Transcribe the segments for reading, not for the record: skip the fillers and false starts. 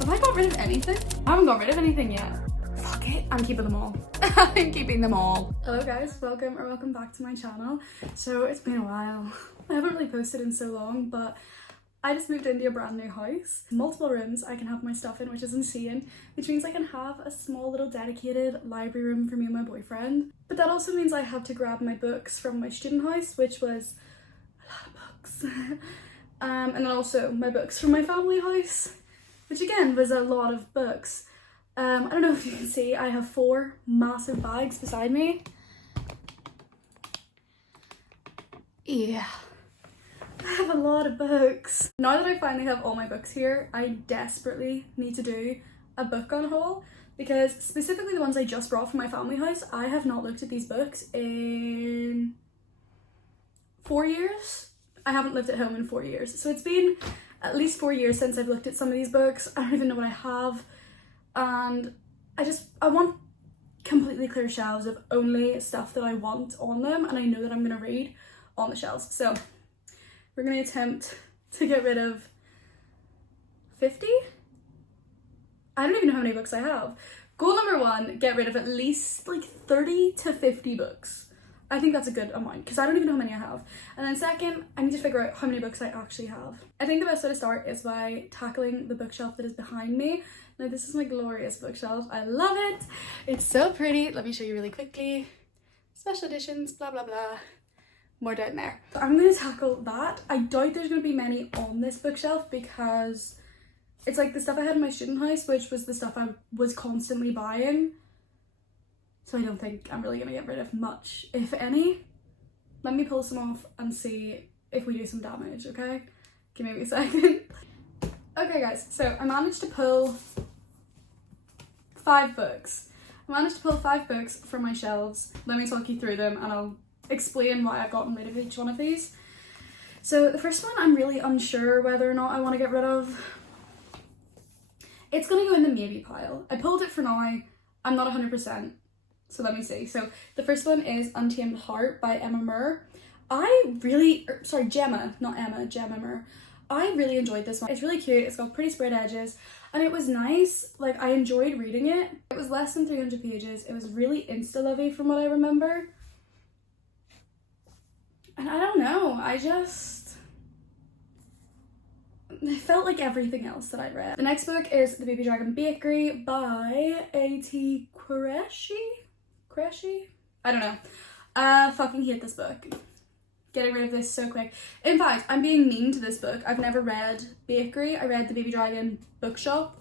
Have I got rid of anything? I haven't got rid of anything yet. Fuck it, I'm keeping them all. I'm keeping them all. Hello guys, welcome back to my channel. So it's been a while. I haven't really posted in so long, but I just moved into a brand new house. Multiple rooms I can have my stuff in, which is insane, which means I can have a small little dedicated library room for me and my boyfriend. But that also means I had to grab my books from my student house, which was a lot of books. And then also my books from my family house, which again was a lot of books. I don't know if you can see, I have 4 massive bags beside me. Yeah. I have a lot of books. Now that I finally have all my books here, I desperately need to do a book unhaul, because specifically the ones I just brought from my family house, I have not looked at these books in 4 years. I haven't lived at home in 4 years. So it's been at least 4 years since I've looked at some of these books. I don't even know what I have. And I want completely clear shelves of only stuff that I want on them and I know that I'm going to read on the shelves. So we're going to attempt to get rid of 50? I don't even know how many books I have. Goal number 1, get rid of at least like 30 to 50 books. I think that's a good amount because I don't even know how many I have. And then second, I need to figure out how many books I actually have. I think the best way to start is by tackling the bookshelf that is behind me. Now this is my glorious bookshelf. I love it. It's so pretty. Let me show you really quickly. Special editions, blah, blah, blah. More down there. So I'm going to tackle that. I doubt there's going to be many on this bookshelf because it's like the stuff I had in my student house, which was the stuff I was constantly buying. So I don't think I'm really going to get rid of much, if any. Let me pull some off and see if we do some damage, okay? Give me a second. Okay guys, so I managed to pull 5 books. I managed to pull 5 books from my shelves. Let me talk you through them and I'll explain why I've gotten rid of each one of these. So the first one I'm really unsure whether or not I want to get rid of. It's going to go in the maybe pile. I pulled it for now. I'm not 100%. So let me see. So the first one is Untamed Heart by Gemma Moore. Gemma, not Emma, Gemma Moore. I really enjoyed this one. It's really cute. It's got pretty spread edges and it was nice. Like I enjoyed reading it. It was less than 300 pages. It was really insta-lovey from what I remember. And I don't know, it felt like everything else that I'd read. The next book is The Baby Dragon Bakery by A.T. Qureshi? I don't know. I fucking hate this book. Getting rid of this so quick. In fact, I'm being mean to this book. I've never read Bakery. I read The Baby Dragon Bookshop.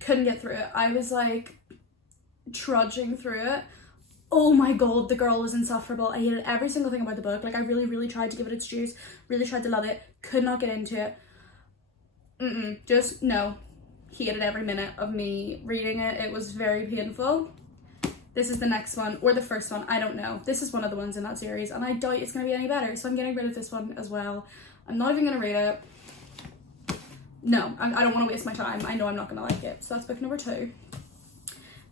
Couldn't get through it. I was like trudging through it. Oh my god, the girl was insufferable. I hated every single thing about the book. Like I really tried to give it its juice. Really tried to love it. Could not get into it. Just no. Hated every minute of me reading it. It was very painful. This is the next one, or the first one, I don't know. This is one of the ones in that series, and I doubt it's going to be any better, so I'm getting rid of this one as well. I'm not even going to read it. No, I don't want to waste my time. I know I'm not going to like it. So that's book number 2.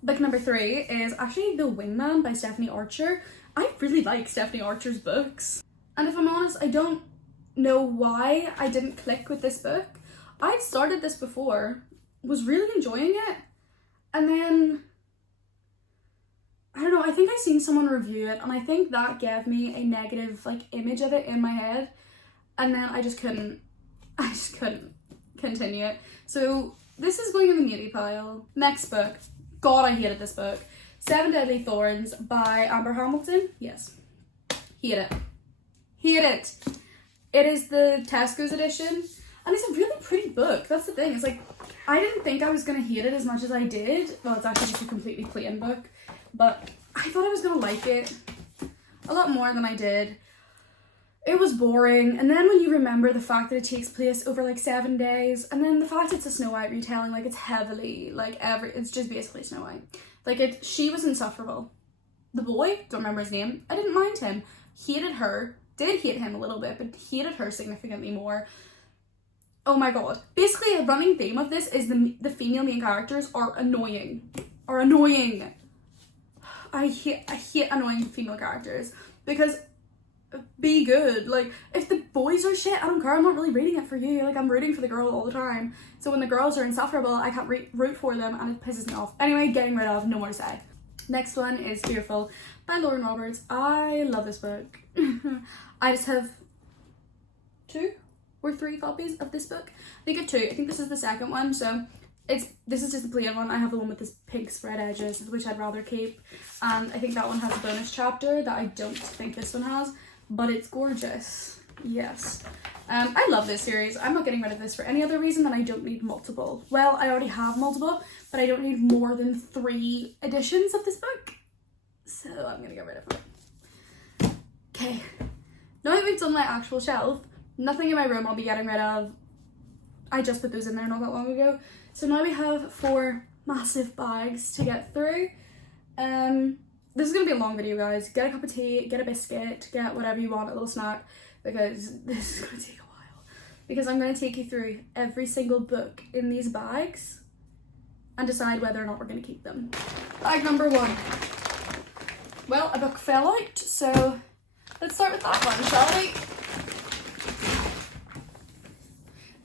Book number 3 is actually The Wingman by Stephanie Archer. I really like Stephanie Archer's books. And if I'm honest, I don't know why I didn't click with this book. I'd started this before, was really enjoying it, and then I don't know, I think I seen someone review it and I think that gave me a negative like image of it in my head, and then I just couldn't continue it. So this is going in the maybe pile. Next book, god I hated this book, 7 Deadly Thorns by Amber Hamilton. Yes, hate it. It is the Tesco's edition and it's a really pretty book. That's the thing, it's like I didn't think I was gonna hate it as much as I did. Well, it's actually just a completely plain book. But I thought I was going to like it a lot more than I did. It was boring. And then when you remember the fact that it takes place over like 7 days, and then the fact it's a Snow White retelling, like it's heavily, like it's just basically Snow White. Like she was insufferable. The boy, don't remember his name, I didn't mind him. Hated her, did hate him a little bit, but hated her significantly more. Oh my god. Basically a running theme of this is the female main characters are annoying. I hate annoying female characters because be good. Like, if the boys are shit, I don't care, I'm not really reading it for you. Like, I'm rooting for the girl all the time. So when the girls are insufferable, I can't root for them, and it pisses me off. Anyway, getting rid of, no more to say. Next one is Fearful by Lauren Roberts. I love this book. I just have 2 or 3 copies of this book. I think I have 2. I think this is the second one, so this is just the plain one. I have the one with this pink spread edges, which I'd rather keep, and I think that one has a bonus chapter that I don't think this one has, but it's gorgeous. Yes. I love this series. I'm not getting rid of this for any other reason than I don't need multiple. Well, I already have multiple, but I don't need more than 3 editions of this book, so I'm gonna get rid of it. Okay, now that we've done my actual shelf, nothing in my room I'll be getting rid of. I just put those in there not that long ago. So now we have 4 massive bags to get through. This is going to be a long video, guys. Get a cup of tea, get a biscuit, get whatever you want, a little snack, because this is going to take a while. Because I'm going to take you through every single book in these bags and decide whether or not we're going to keep them. Bag number 1. Well, a book fell out, so let's start with that one, shall we?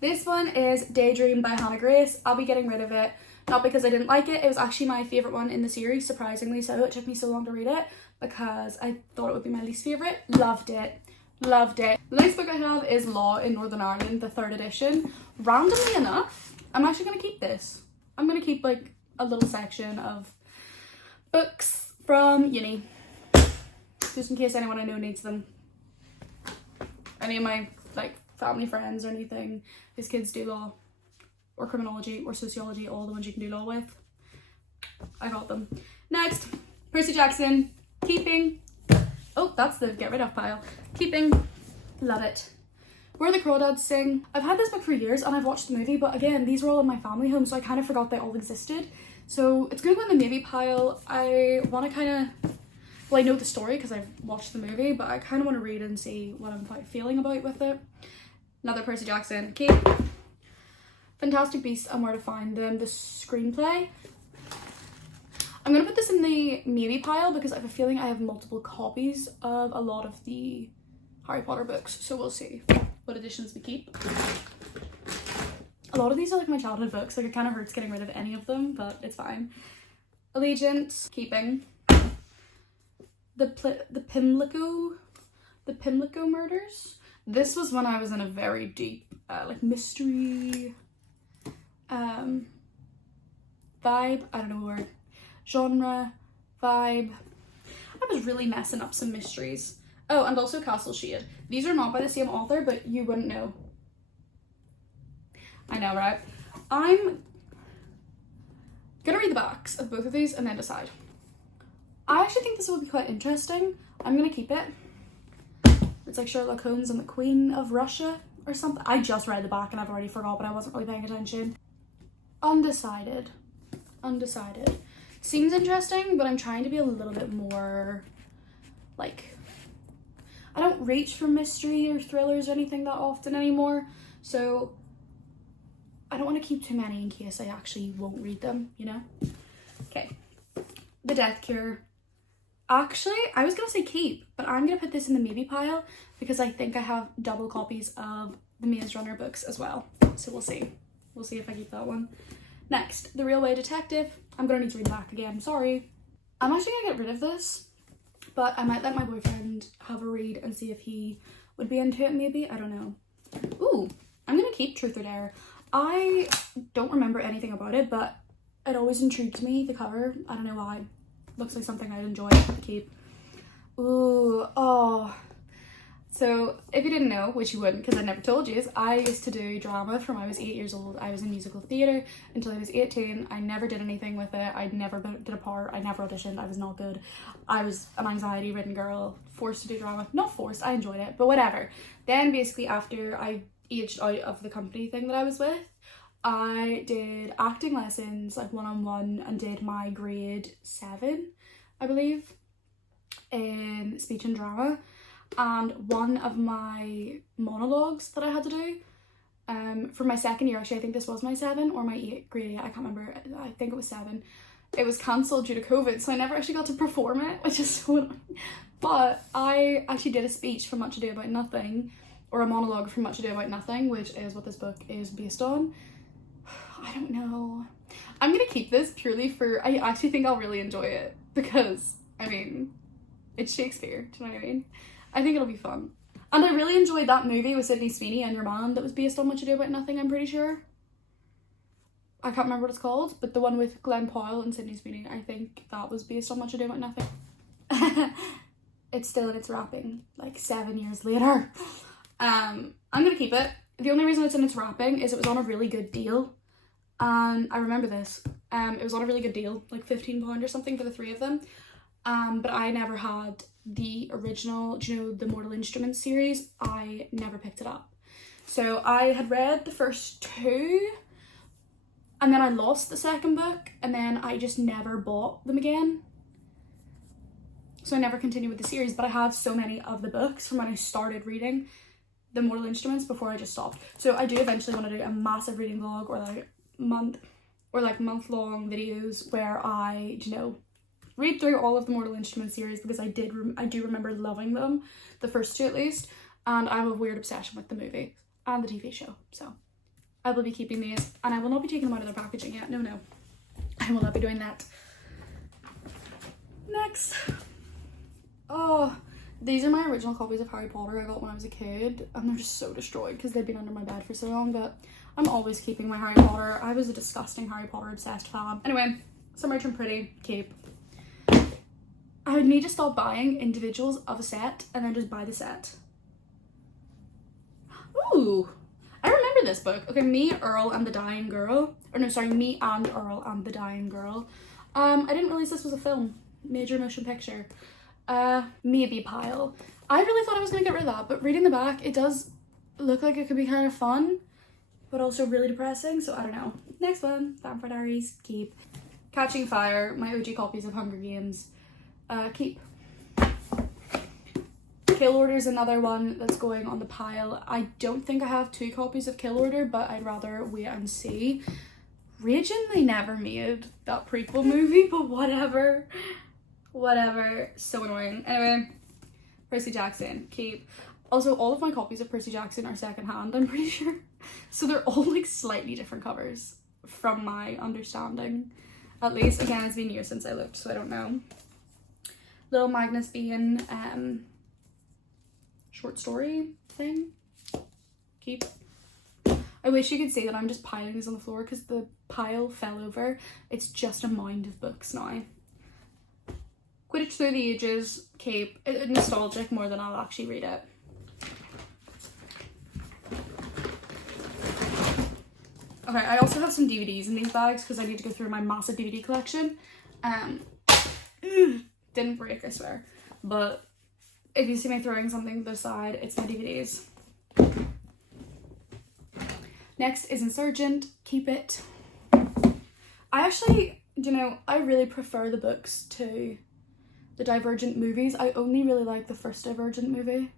This one is Daydream by Hannah Grace. I'll be getting rid of it, not because I didn't like it. It was actually my favourite one in the series, surprisingly so. It took me so long to read it because I thought it would be my least favourite. Loved it. Loved it. The next book I have is Law in Northern Ireland, the 3rd edition. Randomly enough, I'm actually going to keep this. I'm going to keep like a little section of books from uni, just in case anyone I know needs them. Any of my like family friends or anything whose kids do law or criminology or sociology, all the ones you can do law with, I got them. Next, Percy Jackson, keeping. Oh, that's the get rid of pile. Keeping. Love it. Where the Crawdads Sing. I've had this book for years and I've watched the movie, but again, these were all in my family home, so I kind of forgot they all existed. So it's gonna go in the maybe pile. I want to kind of, well, I know the story because I've watched the movie, but I kind of want to read and see what I'm feeling about with it. Another Percy Jackson, keep. Fantastic Beasts and Where to Find Them, the screenplay. I'm going to put this in the maybe pile because I have a feeling I have multiple copies of a lot of the Harry Potter books, so we'll see what editions we keep. A lot of these are like my childhood books, like it kind of hurts getting rid of any of them, but it's fine. Allegiance, keeping. The Pimlico murders. This was when I was in a very deep like mystery vibe, I don't know the word, genre, vibe. I was really messing up some mysteries. Oh, and also Castle Shade. These are not by the same author, but you wouldn't know. I know, right? I'm gonna read the backs of both of these and then decide. I actually think this will be quite interesting. I'm gonna keep it. It's like Sherlock Holmes and the Queen of Russia or something. I just read the back and I've already forgot, but I wasn't really paying attention. Undecided. Undecided. Seems interesting, but I'm trying to be a little bit more like, I don't reach for mystery or thrillers or anything that often anymore, so I don't want to keep too many in case I actually won't read them, you know? Okay. The Death Cure. Actually, I was gonna say keep, but I'm gonna put this in the maybe pile because I think I have double copies of the Maze Runner books as well. So we'll see. We'll see if I keep that one. Next, The Railway Detective. I'm gonna need to read the back again, sorry. I'm actually gonna get rid of this, but I might let my boyfriend have a read and see if he would be into it maybe, I don't know. Ooh, I'm gonna keep Truth or Dare. I don't remember anything about it, but it always intrigued me, the cover. I don't know why. Looks like something I'd enjoy to keep. Ooh, oh. So, if you didn't know, which you wouldn't because I never told you, I used to do drama from I was 8 years old. I was in musical theatre until I was 18. I never did anything with it. I never did a part. I never auditioned. I was not good. I was an anxiety-ridden girl, forced to do drama. Not forced, I enjoyed it, but whatever. Then basically after I aged out of the company thing that I was with, I did acting lessons, like one-on-one, and did my grade 7, I believe, in speech and drama. And one of my monologues that I had to do for my second year, actually I think this was my 7 or my grade 8, I can't remember, I think it was 7. it was cancelled due to COVID, so I never actually got to perform it, which is so annoying. But I actually did a speech for Much Ado About Nothing, or a monologue from Much Ado About Nothing, which is what this book is based on. I don't know. I'm gonna keep this purely for, I actually think I'll really enjoy it, because, I mean, it's Shakespeare, do you know what I mean? I think it'll be fun. And I really enjoyed that movie with Sydney Sweeney and your man that was based on Much Ado About Nothing, I'm pretty sure. I can't remember what it's called, but the one with Glenn Powell and Sydney Sweeney, I think that was based on Much Ado About Nothing. It's still in its wrapping, like 7 years later. I'm gonna keep it. The only reason it's in its wrapping is it was on a really good deal. And I remember this. It was on a really good deal, like £15 or something for the 3 of them. But I never had the original, do you know, the Mortal Instruments series. I never picked it up. So I had read the first 2, and then I lost the second book, and then I just never bought them again. So I never continued with the series, but I have so many of the books from when I started reading the Mortal Instruments before I just stopped. So I do eventually want to do a massive reading vlog, or like month-long videos where I, you know, read through all of the Mortal Instruments series, because I do remember loving them, the first 2 at least, and I have a weird obsession with the movie and the TV show. So I will be keeping these, and I will not be taking them out of their packaging yet. No, I will not be doing that. Next. Oh, these are my original copies of Harry Potter I got when I was a kid, and they're just so destroyed because they've been under my bed for so long, but I'm always keeping my Harry Potter. I was a disgusting Harry Potter obsessed fan. Anyway, some rich and pretty, keep. I would need to stop buying individuals of a set and then just buy the set. Ooh, I remember this book. Okay, Me, Earl and the Dying Girl. Or no, sorry, Me and Earl and the Dying Girl. I didn't realize this was a film. Major motion picture. Maybe Pile. I really thought I was gonna get rid of that, but reading the back, it does look like it could be kind of fun, but also really depressing, so I don't know. Next one, Vampire Diaries, keep. Catching Fire, my OG copies of Hunger Games, keep. Kill Order is another one that's going on the pile. I don't think I have 2 copies of Kill Order, but I'd rather wait and see. Raging they never made that prequel movie, but whatever. Whatever, so annoying. Anyway, Percy Jackson, keep. Also, all of my copies of Percy Jackson are secondhand, I'm pretty sure. So they're all like slightly different covers, from my understanding. At least, again, it's been years since I looked, so I don't know. Little Magnus being short story thing, keep. I wish you could see that I'm just piling these on the floor because the pile fell over. It's just a mound of books now. Quidditch Through the Ages, keep. Nostalgic more than I'll actually read it. Okay, I also have some DVDs in these bags because I need to go through my massive DVD collection. Didn't break, I swear. But if you see me throwing something to the side, it's my DVDs. Next is Insurgent, keep it. I actually, you know, I really prefer the books to the Divergent movies. I only really like the first Divergent movie.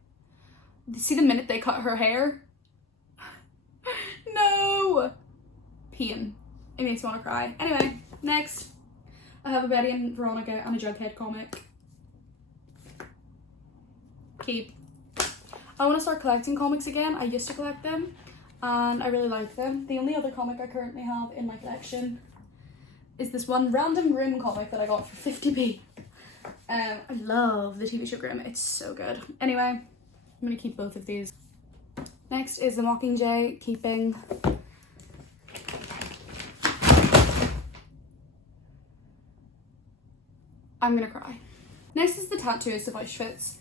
See the minute they cut her hair? No! Pain. It makes me want to cry. Anyway, next. I have a Betty and Veronica and a Jughead comic. Keep. I want to start collecting comics again. I used to collect them and I really like them. The only other comic I currently have in my collection is this one random Grimm comic that I got for 50p. I love the TV show Grimm. It's so good. Anyway, I'm going to keep both of these. Next is The Mockingjay, keeping. I'm going to cry. Next is The Tattooist of Auschwitz.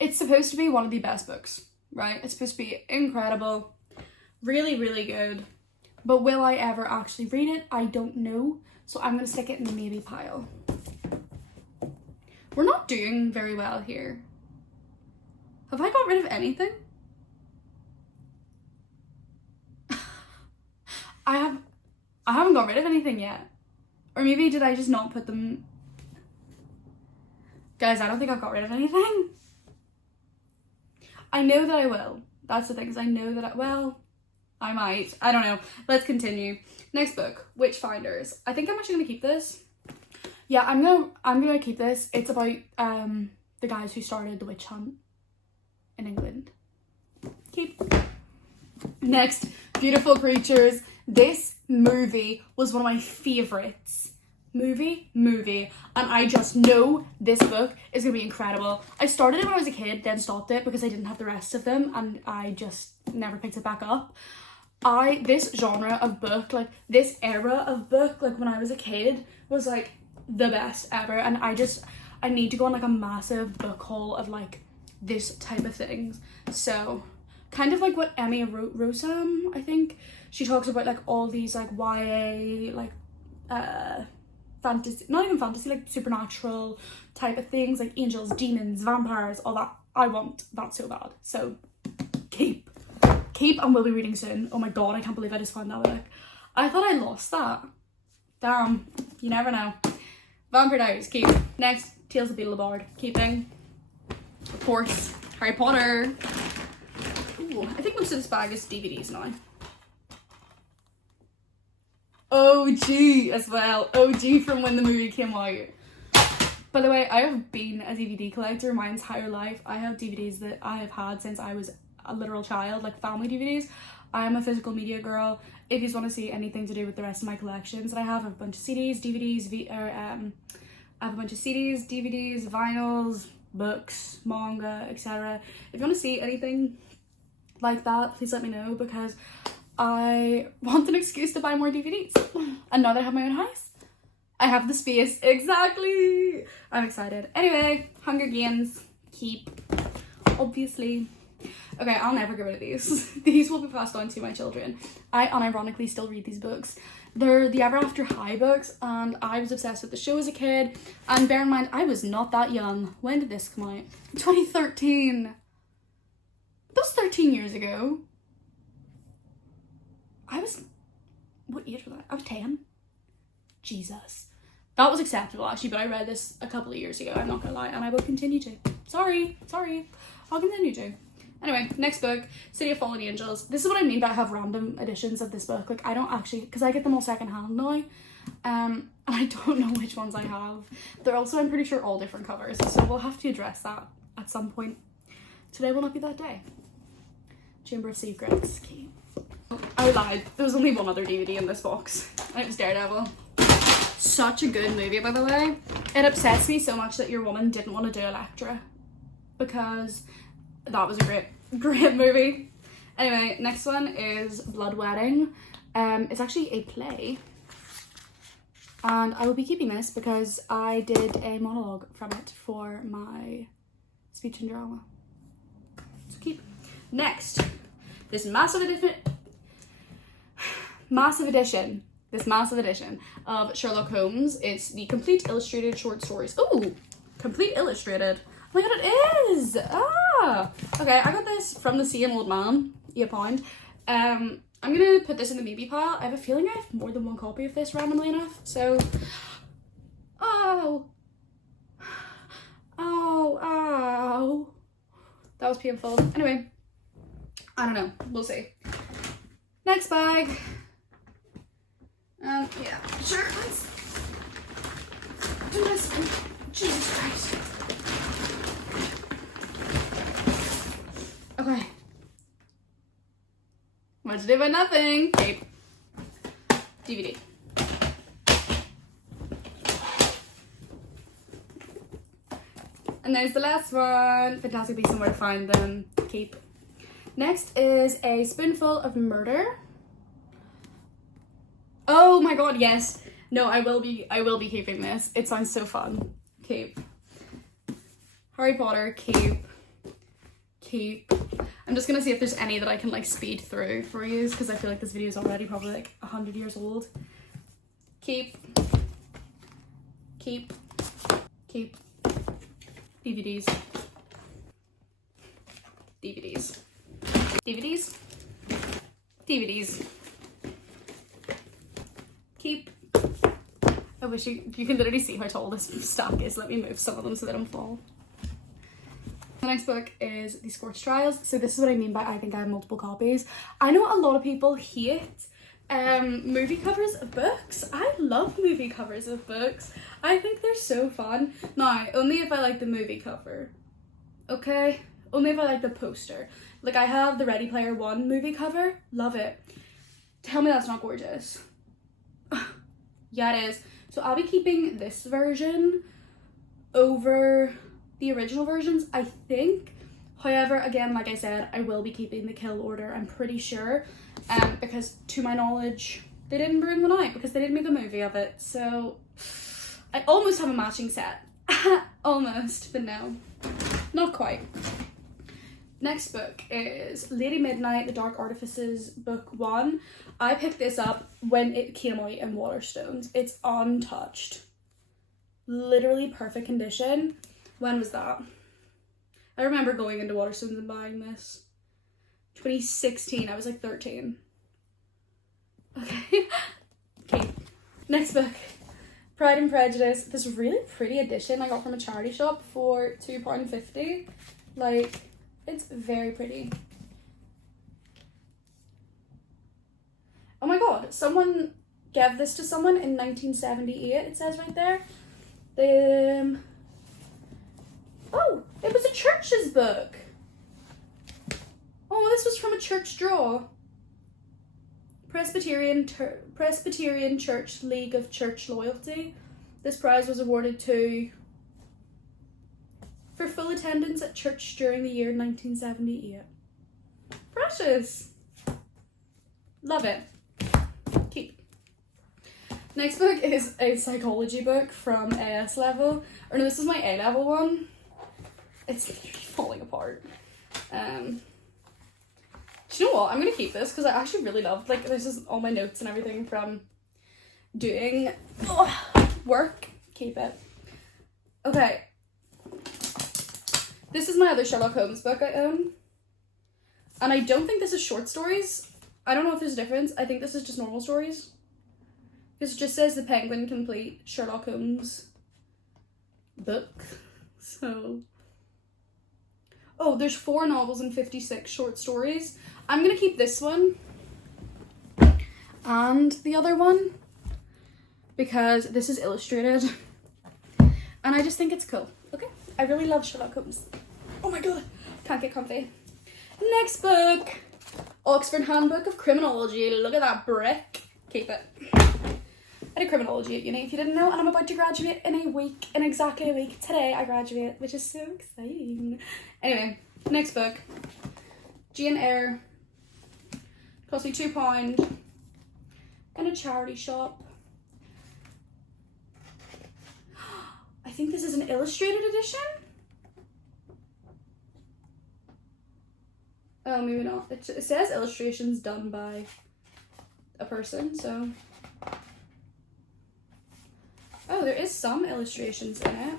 It's supposed to be one of the best books, right? It's supposed to be incredible. Really, really good. But will I ever actually read it? I don't know. So I'm going to stick it in the maybe pile. We're not doing very well here. Have I got rid of anything? I haven't got rid of anything yet. Or maybe did I just not put them... Guys, I don't think I've got rid of anything. I know that I will. That's the thing, is I know that well, I might. I don't know. Let's continue. Next book, Witchfinders. I think I'm actually gonna keep this. Yeah, I'm gonna keep this. It's about the guys who started the witch hunt in England. Keep. Next, Beautiful Creatures. This movie was one of my favourites. Movie, and I just know this book is gonna be incredible. I started it when I was a kid, then stopped it because I didn't have the rest of them, and I just never picked it back up. This genre of book, like this era of book, like when I was a kid, was like the best ever, and I need to go on like a massive book haul of like this type of things. So kind of like what Emmy Rossum, I think, she talks about like all these like YA, like fantasy, not even fantasy, like supernatural type of things, like angels, demons, vampires, all that. I want that so bad. So keep, and we'll be reading soon. Oh my god, I can't believe I just found that book. I thought I lost that. Damn, you never know. Vampire Diaries, keep. Next, Tales of Beedle Bard, keeping. Of course, Harry Potter. Ooh, I think most of this bag is DVDs now. OG as well. OG from when the movie came out. By the way, I have been a DVD collector my entire life. I have DVDs that I have had since I was a literal child, like family DVDs. I am a physical media girl. If you want to see anything to do with the rest of my collections that I have a bunch of CDs, DVDs, I have a bunch of CDs, DVDs, vinyls, books, manga, etc. If you want to see anything like that, please let me know, because I want an excuse to buy more DVDs. And now that I have my own house, I have the space. Exactly. I'm excited. Anyway, Hunger Games, keep. Obviously. Okay, I'll never get rid of these. These will be passed on to my children. I unironically still read these books. They're the Ever After High books, and I was obsessed with the show as a kid. And bear in mind, I was not that young. When did this come out? 2013. That was 13 years ago. What age was I? I was 10. Jesus. That was acceptable actually, but I read this a couple of years ago, I'm not gonna lie, and I will continue to. Sorry. I'll continue to. Anyway, next book, City of Fallen Angels. This is what I mean by I have random editions of this book. Like, I don't actually, because I get them all secondhand now, and I don't know which ones I have. They're also, I'm pretty sure, all different covers, so we'll have to address that at some point. Today will not be that day. Chamber of Secrets. Key. I lied. There was only one other DVD in this box, and it was Daredevil. Such a good movie, by the way. It upsets me so much that your woman didn't want to do Elektra, because that was a great movie. Anyway, next one is Blood Wedding. It's actually a play, and I will be keeping this because I did a monologue from it for my speech and drama. So keep. Next, this massive edition of Sherlock Holmes. It's the complete illustrated short stories. Ooh, complete illustrated. Oh my god, it is! Ah! Okay, I got this from the Sea and Old Man, £1. I'm gonna put this in the maybe pile. I have a feeling I have more than one copy of this randomly enough, so... Ow! Ow! That was painful. Anyway, I don't know. We'll see. Next bag. Yeah, sure, let's do this. Jesus Christ. Okay. What to do about nothing? Tape. DVD. And there's the last one. Fantastic Beasts and Where to Find Them. Keep. Next is A Spoonful of Murder. Oh my god, yes. No, I will be keeping this. It sounds so fun. Keep. Harry Potter, keep. I'm just gonna see if there's any that I can like speed through for you, because I feel like this video is already probably like 100 years old. Keep. DVDs. Keep. I wish you can literally see how tall this stack is. Let me move some of them so they don't fall. The next book is The Scorched Trials. So this is what I mean by I think I have multiple copies. I know a lot of people hate movie covers of books. I love movie covers of books. I think they're so fun. Now, only if I like the movie cover. Okay? Only if I like the poster. Like, I have the Ready Player One movie cover. Love it. Tell me that's not gorgeous. Yeah, it is. So I'll be keeping this version over the original versions, I think. However, again, like I said, I will be keeping the Kill Order, I'm pretty sure. Because to my knowledge, they didn't bring one out because they didn't make a movie of it. So I almost have a matching set. Almost, but no. Not quite. Next book is Lady Midnight, The Dark Artifices, Book 1. I picked this up when it came out in Waterstones. It's untouched. Literally perfect condition. When was that? I remember going into Waterstones and buying this. 2016. I was like 13. Okay. Okay. Next book. Pride and Prejudice. This really pretty edition I got from a charity shop for £2.50. Like, it's very pretty. Oh my god, someone gave this to someone in 1978, it says right there. Oh, it was a church's book. Oh, this was from a church draw. Presbyterian Church League of Church Loyalty. This prize was awarded to for full attendance at church during the year 1978. Precious. Love it. Keep. Next book is a psychology book from AS level. Or no, this is my A level one. It's literally falling apart. Do you know what? I'm gonna keep this because I actually really love, like, this is all my notes and everything from doing work. Keep it. Okay. This is my other Sherlock Holmes book I own. And I don't think this is short stories. I don't know if there's a difference. I think this is just normal stories. This just says the Penguin Complete Sherlock Holmes book. So... oh, there's 4 novels and 56 short stories. I'm gonna keep this one and the other one because this is illustrated and I just think it's cool. Okay, I really love Sherlock Holmes. Oh my god, can't get comfy. Next book, Oxford Handbook of Criminology. Look at that brick. Keep it. I did criminology at uni, if you didn't know, and I'm about to graduate in a week, in exactly a week. Today I graduate, which is so exciting. Anyway, next book, Jane Eyre. Cost me £2 in a charity shop. I think this is an illustrated edition. Oh, maybe not. It says illustrations done by a person, so... oh, there is some illustrations in it.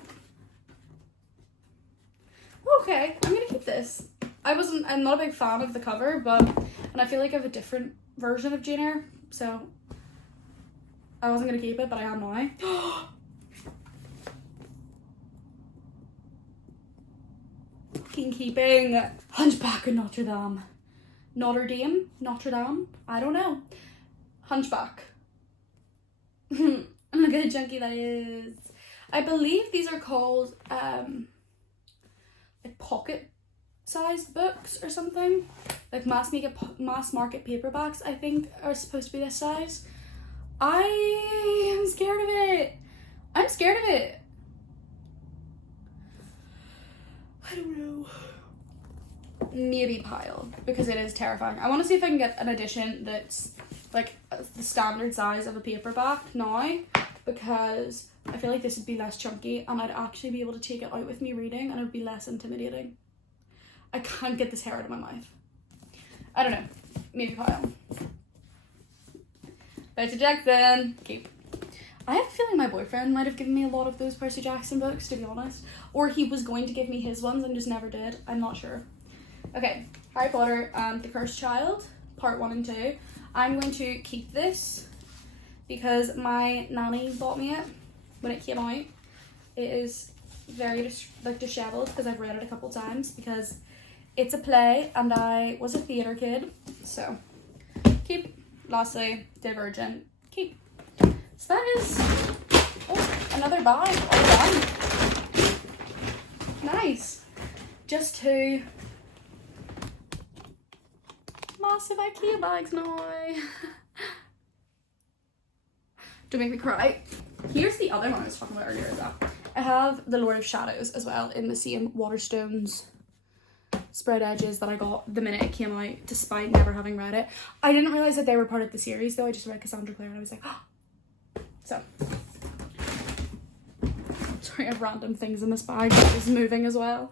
Okay, I'm gonna keep this. I'm not a big fan of the cover, and I feel like I have a different version of Jane Eyre, so I wasn't gonna keep it, but I am now. Fucking keeping Hunchback of Notre Dame. Notre Dame? Notre Dame? I don't know. Hunchback. Look at the junkie that is. I believe these are called like pocket sized books or something. Like mass market paperbacks, I think, are supposed to be this size. I am scared of it. I'm scared of it. I don't know. Maybe pile, because it is terrifying. I want to see if I can get an edition that's like the standard size of a paperback now, because I feel like this would be less chunky and I'd actually be able to take it out with me reading and it would be less intimidating. I can't get this hair out of my mouth. I don't know. Maybe pile. Percy Jackson. Keep. I have a feeling my boyfriend might have given me a lot of those Percy Jackson books, to be honest. Or he was going to give me his ones and just never did. I'm not sure. Okay. Harry Potter and the Cursed Child, part 1 and 2. I'm going to keep this because my nanny bought me it when it came out. It is very like disheveled because I've read it a couple times because it's a play and I was a theatre kid. So keep. Lastly, Divergent. Keep. So that is another bag all done. Nice. Just two massive IKEA bags now. Don't make me cry. Here's the other one I was talking about earlier as well. I have the Lord of Shadows as well in the same Waterstones spread edges that I got the minute it came out, despite never having read it. I didn't realise that they were part of the series though. I just read Cassandra Clare and I was like, oh. So. Sorry, I have random things in this bag that is moving as well.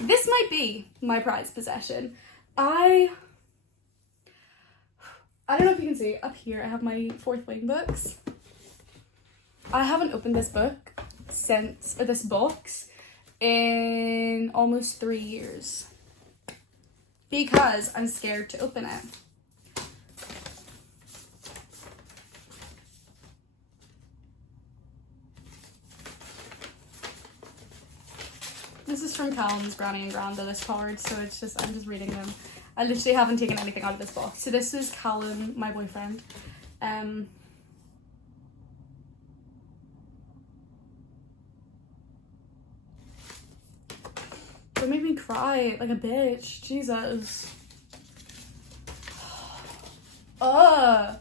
This might be my prized possession. I don't know if you can see, up here I have my Fourth Wing books. I haven't opened this book since, or this box, in almost 3 years. Because I'm scared to open it. This is from Callum's Granny and Granda, this card, so it's just, I'm just reading them. I literally haven't taken anything out of this box. So this is Callum, my boyfriend. Don't make me cry like a bitch. Jesus. Ugh.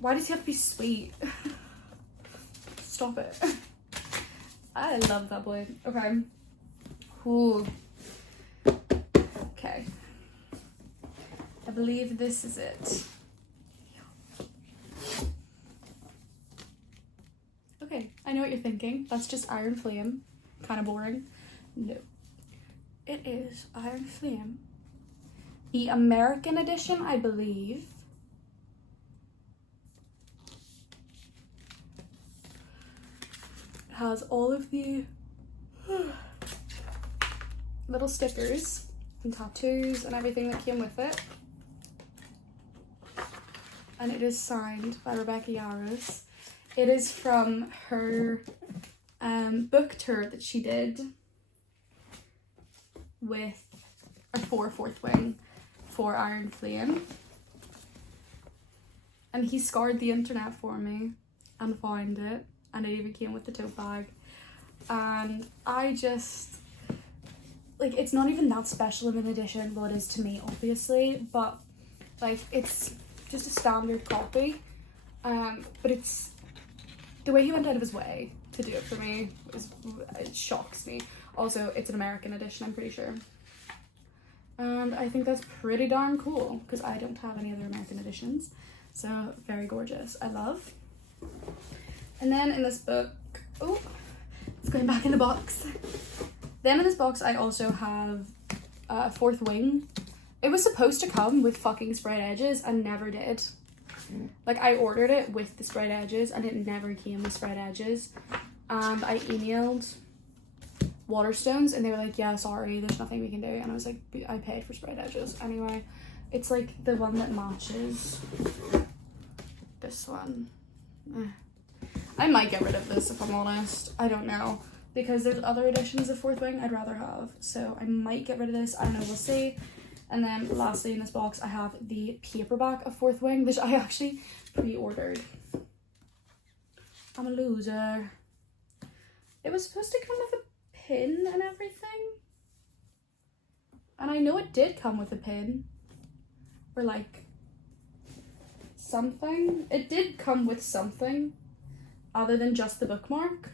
Why does he have to be sweet? Stop it. I love that boy. Okay. Ooh. Okay. I believe this is it. Okay, I know what you're thinking. That's just Iron Flame. Kind of boring. No. It is Iron Flame. The American edition, I believe. It has all of the little stickers and tattoos and everything that came with it. And it is signed by Rebecca Yarros. It is from her book tour that she did with, or for Fourth Wing, for Iron Flame. And he scoured the internet for me and found it, and it even came with the tote bag. And I just, like, it's not even that special of an edition. Well, it is to me, obviously, but like, it's just a standard copy. But it's, the way he went out of his way to do it for me, it shocks me. Also, it's an American edition, I'm pretty sure. And I think that's pretty darn cool, because I don't have any other American editions. So, very gorgeous. I love. And then in this book, oh, it's going back in the box. Then in this box, I also have Fourth Wing. It was supposed to come with fucking spread edges and never did. Like, I ordered it with the spread edges and it never came with spread edges. And I emailed Waterstones and they were like, yeah, sorry, there's nothing we can do. And I was like, I paid for spread edges. Anyway, it's like the one that matches this one. I might get rid of this if I'm honest. I don't know. Because there's other editions of Fourth Wing I'd rather have. So I might get rid of this. I don't know, we'll see. And then lastly in this box, I have the paperback of Fourth Wing, which I actually pre-ordered. I'm a loser. It was supposed to come with a pin and everything. And I know it did come with a pin. Or like something. It did come with something other than just the bookmark.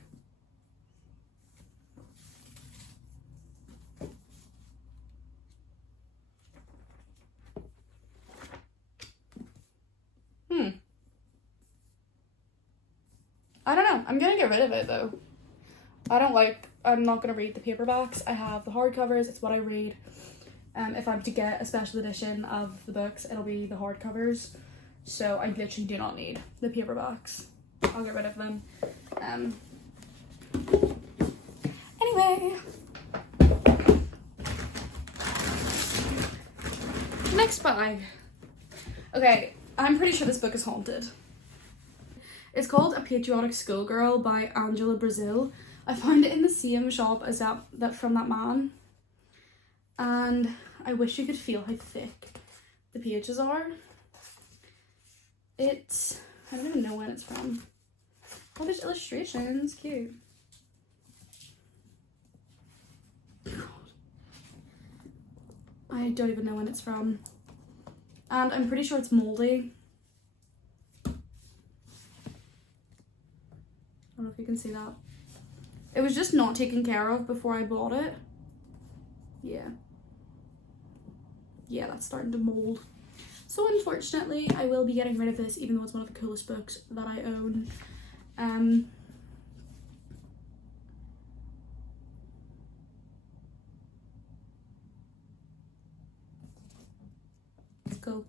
I don't know. I'm gonna get rid of it though. I'm not gonna read the paperbacks. I have the hardcovers. It's what I read. If I'm to get a special edition of the books, it'll be the hardcovers. So I literally do not need the paperbacks. I'll get rid of them. Anyway. Next bag. Okay, I'm pretty sure this book is haunted. It's called A Patriotic Schoolgirl by Angela Brazil. I found it in the same shop as that from that man, and I wish you could feel how thick the pages are. It's, I don't even know when it's from. Oh, there's illustrations, cute. God. I don't even know when it's from. And I'm pretty sure it's moldy. I don't know if you can see that. It was just not taken care of before I bought it. Yeah. Yeah, that's starting to mold. So unfortunately, I will be getting rid of this, even though it's one of the coolest books that I own. Go.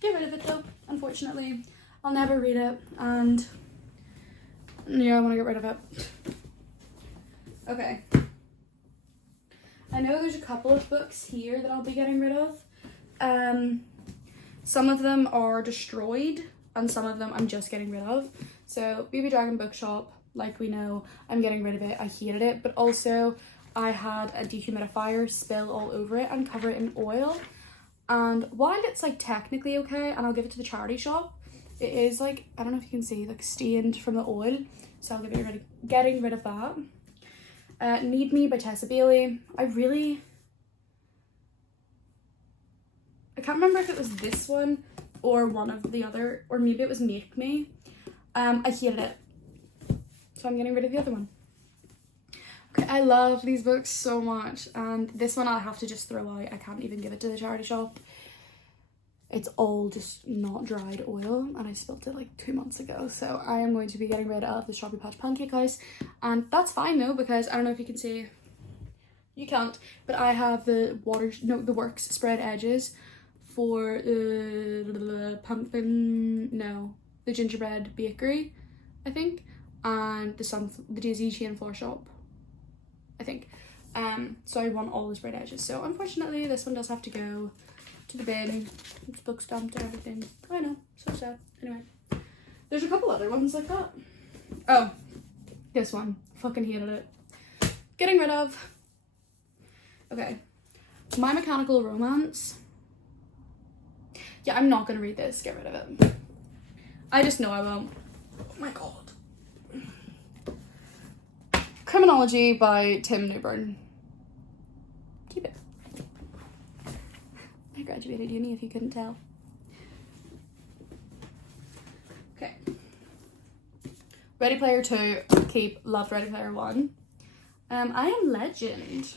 Get rid of it though, unfortunately. I'll never read it, and yeah, I want to get rid of it. Okay. I know there's a couple of books here that I'll be getting rid of. Some of them are destroyed, and some of them I'm just getting rid of. So, Baby Dragon Bookshop, like we know, I'm getting rid of it. I hated it, but also I had a dehumidifier spill all over it and cover it in oil. And while it's like technically okay, and I'll give it to the charity shop, it is like, I don't know if you can see, like stained from the oil. So I'll getting rid of that. Need Me by Tessa Bailey. I can't remember if it was this one or one of the other, or maybe it was Make Me. I hated it, so I'm getting rid of the other one. Okay, I love these books so much, and this one I'll have to just throw out. I can't even give it to the charity shop. It's all just not dried oil, and I spilt it like 2 months ago, so I am going to be getting rid of the Strawberry Patch Pancake House, and that's fine though, because I don't know if you can see, you can't, but I have the Works spread edges for the gingerbread bakery, I think, and the Daisy Chain Floor Shop, I think. So I want all the spread edges. So unfortunately, this one does have to go to the bin. It's book stamped and everything. I know, so sad. Anyway, there's a couple other ones like that. Oh, this one. Fucking hated it. Getting rid of. Okay, My Mechanical Romance. Yeah, I'm not gonna read this. Get rid of it. I just know I won't. Oh my god. Criminology by Tim Newburn. Keep it. I graduated uni, if you couldn't tell. Okay. Ready Player 2. Keep. Loved Ready Player 1. I Am Legend.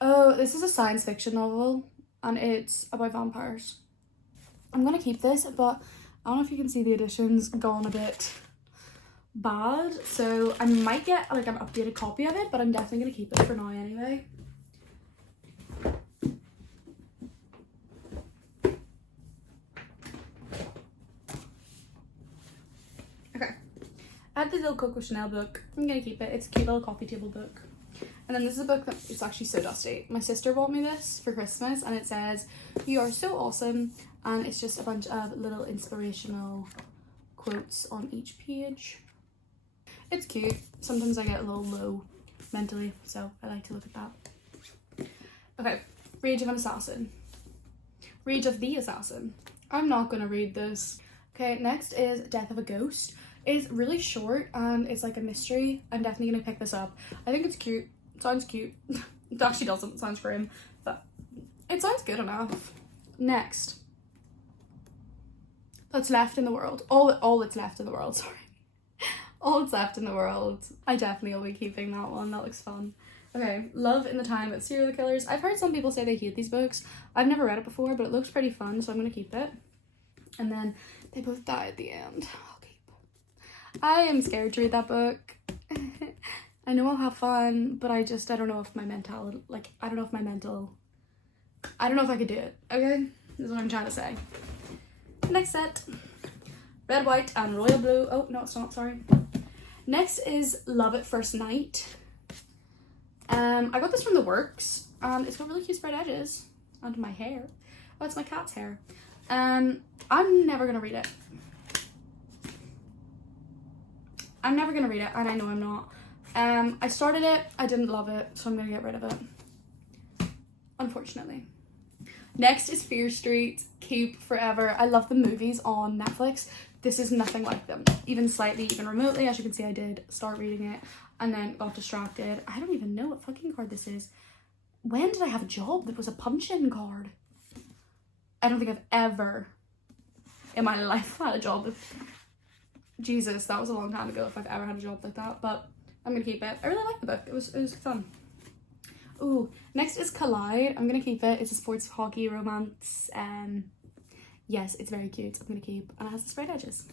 Oh, this is a science fiction novel, and it's about vampires. I'm gonna keep this, but I don't know if you can see the edition's gone a bit bad, so I might get like an updated copy of it, but I'm definitely gonna keep it for now anyway. Okay, I had the little Coco Chanel book. I'm gonna keep it. It's a cute little coffee table book. And then this is a book that it's actually so dusty. My sister bought me this for Christmas, and it says, "You are so awesome," and it's just a bunch of little inspirational quotes on each page. It's cute. Sometimes I get a little low mentally, so I like to look at that. Okay, Rage of an Assassin. Rage of the Assassin. I'm not gonna read this. Okay, next is Death of a Ghost. It's really short and it's like a mystery. I'm definitely gonna pick this up. I think it's cute. It sounds cute. It actually doesn't. It sounds grim, but it sounds good enough. Next. That's Left in the World. All that's left in the world, sorry. All that's left in the world. I definitely will be keeping that one. That looks fun. Okay, Love in the Time of Serial Killers. I've heard some people say they hate these books. I've never read it before, but it looks pretty fun, so I'm gonna keep it. And then They Both Die at the End. I'll keep. I am scared to read that book. I know I'll have fun, but I don't know if my mental, I don't know if I could do it, okay? This is what I'm trying to say. Next set. Red, White, and Royal Blue. Oh, no, it's not, sorry. Next is Love at First Night. I got this from the Works, and it's got really cute spread edges. And my hair. Oh, it's my cat's hair. I'm never gonna read it. I'm never gonna read it, and I know I'm not. I started it, I didn't love it, so I'm gonna get rid of it, unfortunately. Next is Fear Street, Keep Forever. I love the movies on Netflix. This is nothing like them, even slightly, even remotely. As you can see, I did start reading it and then got distracted. I don't even know what fucking card this is. When did I have a job that was a punch-in card? I don't think I've ever in my life had a job. Jesus, that was a long time ago if I've ever had a job like that, but I'm gonna keep it. I really like the book. It was fun. Ooh, next is Collide. I'm gonna keep it. It's a sports hockey romance. Yes, it's very cute. I'm gonna keep, and it has the sprayed edges.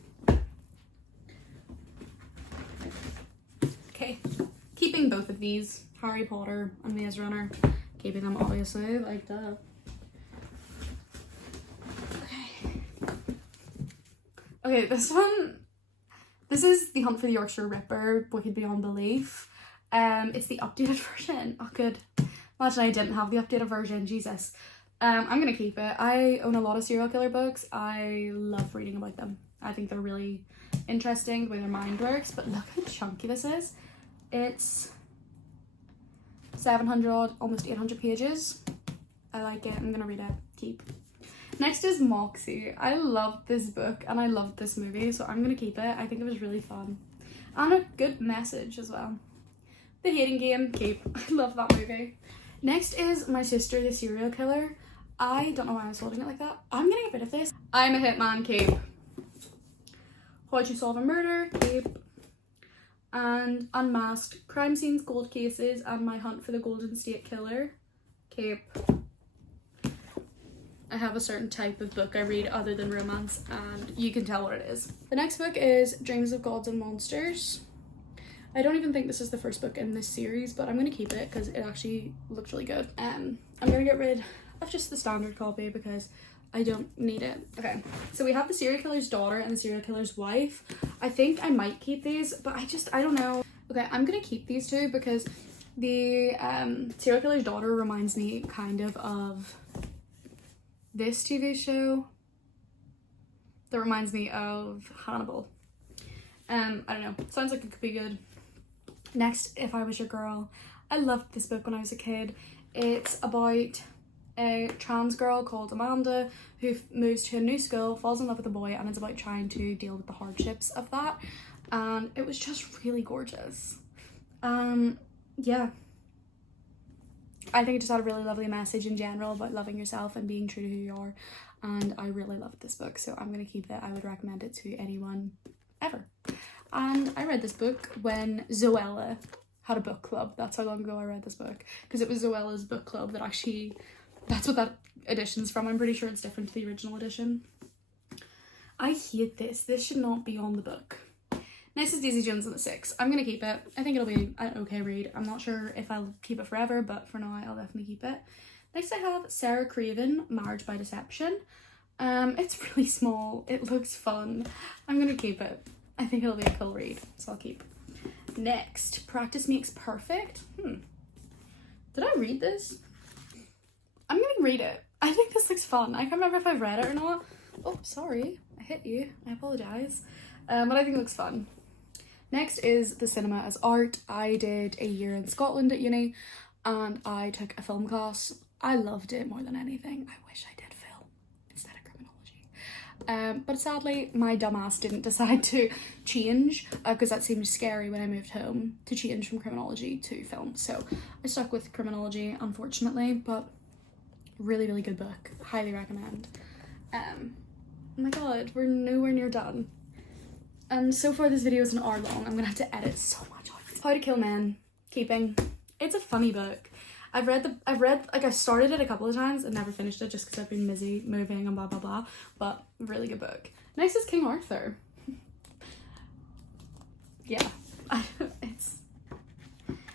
Okay, keeping both of these, Harry Potter and Maze Runner. Keeping them obviously, like duh. Okay, this one. This is The Hunt for the Yorkshire Ripper, Wicked Beyond Belief. It's the updated version. Oh, good. Imagine I didn't have the updated version. Jesus. I'm gonna keep it. I own a lot of serial killer books. I love reading about them. I think they're really interesting the way their mind works. But look how chunky this is. It's 700 odd, almost 800 pages. I like it. I'm gonna read it. Keep. Next is Moxie. I loved this book and I loved this movie, so I'm gonna keep it. I think it was really fun. And a good message as well. The Hating Game, keep. I love that movie. Next is My Sister, the Serial Killer. I don't know why I was holding it like that. I'm gonna get rid of this. I'm a Hitman, keep. How'd You Solve a Murder, keep. And Unmasked, Crime Scenes, Cold Cases, and My Hunt for the Golden State Killer, keep. I have a certain type of book I read other than romance, and you can tell what it is. The next book is Dreams of Gods and Monsters. I don't even think this is the first book in this series, but I'm gonna keep it because it actually looks really good. I'm gonna get rid of just the standard copy because I don't need it. Okay, so we have the serial killer's daughter and the serial killer's wife. I think I might keep these, but I don't know. Okay, I'm gonna keep these two because the serial killer's daughter reminds me kind of this TV show that reminds me of Hannibal. I don't know, sounds like it could be good. Next, If I Was Your Girl. I loved this book when I was a kid. It's about a trans girl called Amanda who moves to a new school, falls in love with a boy, and it's about trying to deal with the hardships of that. And it was just really gorgeous. Yeah. I think it just had a really lovely message in general about loving yourself and being true to who you are. And I really loved this book, so I'm going to keep it. I would recommend it to anyone ever. And I read this book when Zoella had a book club. That's how long ago I read this book. Because it was Zoella's book club that actually, that's what that edition's from. I'm pretty sure it's different to the original edition. I hate this. This should not be on the book. Next is Daisy Jones and the Six. I'm going to keep it. I think it'll be an okay read. I'm not sure if I'll keep it forever, but for now I'll definitely keep it. Next I have Sarah Craven, Marriage by Deception. It's really small. It looks fun. I'm going to keep it. I think it'll be a cool read, so I'll keep. Next, Practice Makes Perfect. Did I read this? I'm gonna read it. I think this looks fun. I can't remember if I've read it or not. Oh, sorry. I hit you. I apologize. But I think it looks fun. Next is The Cinema as Art. I did a year in Scotland at uni and I took a film class. I loved it more than anything. I wish I did film instead of criminology. But sadly, my dumbass didn't decide to change because that seemed scary when I moved home to change from criminology to film. So I stuck with criminology, unfortunately, but really, really good book. Highly recommend. Oh my god, we're nowhere near done. And so far this video is an hour long. I'm gonna have to edit so much of it. How to Kill Men, keeping. It's a funny book. I've started it a couple of times and never finished it just because I've been busy moving and blah blah blah, but really good book. Next is King Arthur. Yeah, I'm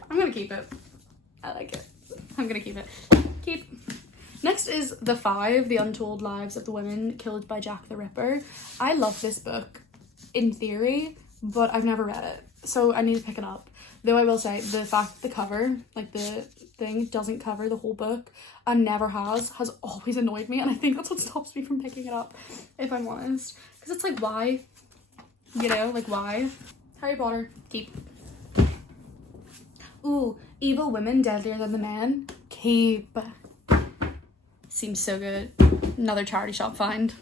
gonna keep it. I like it. I'm gonna keep it. Keep. Next is The Five, The Untold Lives of the Women Killed by Jack the Ripper. I love this book in theory, but I've never read it, so I need to pick it up. Though I will say, the fact that the cover, like the thing, doesn't cover the whole book and never has always annoyed me, and I think that's what stops me from picking it up, if I'm honest. Because it's like, why? You know, like, why? Harry Potter, keep. Ooh, Evil Women Deadlier Than the Men, keep. Seems so good. Another charity shop find.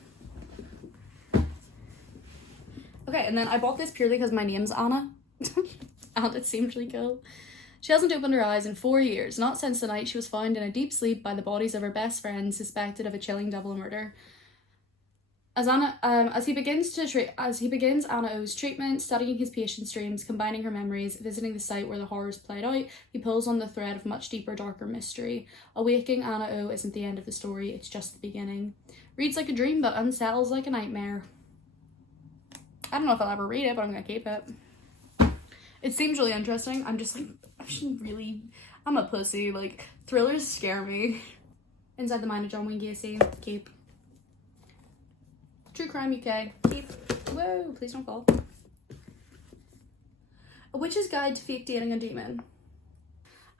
Okay, and then I bought this purely because my name's Anna. And it seemed really cool. She hasn't opened her eyes in 4 years, not since the night she was found in a deep sleep by the bodies of her best friends suspected of a chilling double murder. As he begins Anna O's treatment, studying his patient's dreams, combining her memories, visiting the site where the horrors played out, he pulls on the thread of much deeper, darker mystery. Awaking Anna O isn't the end of the story, it's just the beginning. Reads like a dream, but unsettles like a nightmare. I don't know if I'll ever read it, but I'm gonna keep it. It seems really interesting. I'm just like, I'm a pussy. Like, thrillers scare me. Inside the Mind of John Wayne Gacy, keep. True Crime UK, keep. Whoa, please don't fall. A Witch's Guide to Fake Dating a Demon.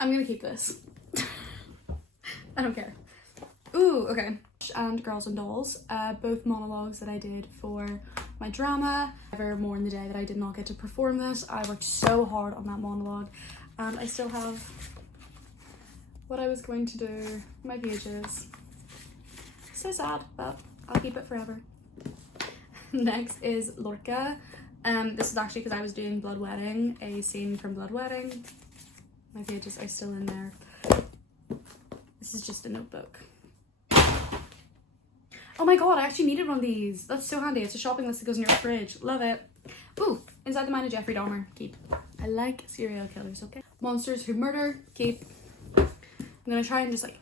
I'm gonna keep this. I don't care. Ooh, okay. And Girls and Dolls, both monologues that I did for my drama. Ever more in the day that I did not get to perform this. I worked so hard on that monologue, and I still have what I was going to do, my pages. So sad, but I'll keep it forever. Next is Lorca. This is actually because I was doing Blood Wedding, a scene from Blood Wedding. My pages are still in there. This is just a notebook. Oh my god, I actually needed one of these. That's so handy. It's a shopping list that goes in your fridge. Love it. Ooh, Inside the Mind of Jeffrey Dahmer, keep. I like serial killers, okay? Monsters Who Murder, keep. I'm gonna try and just like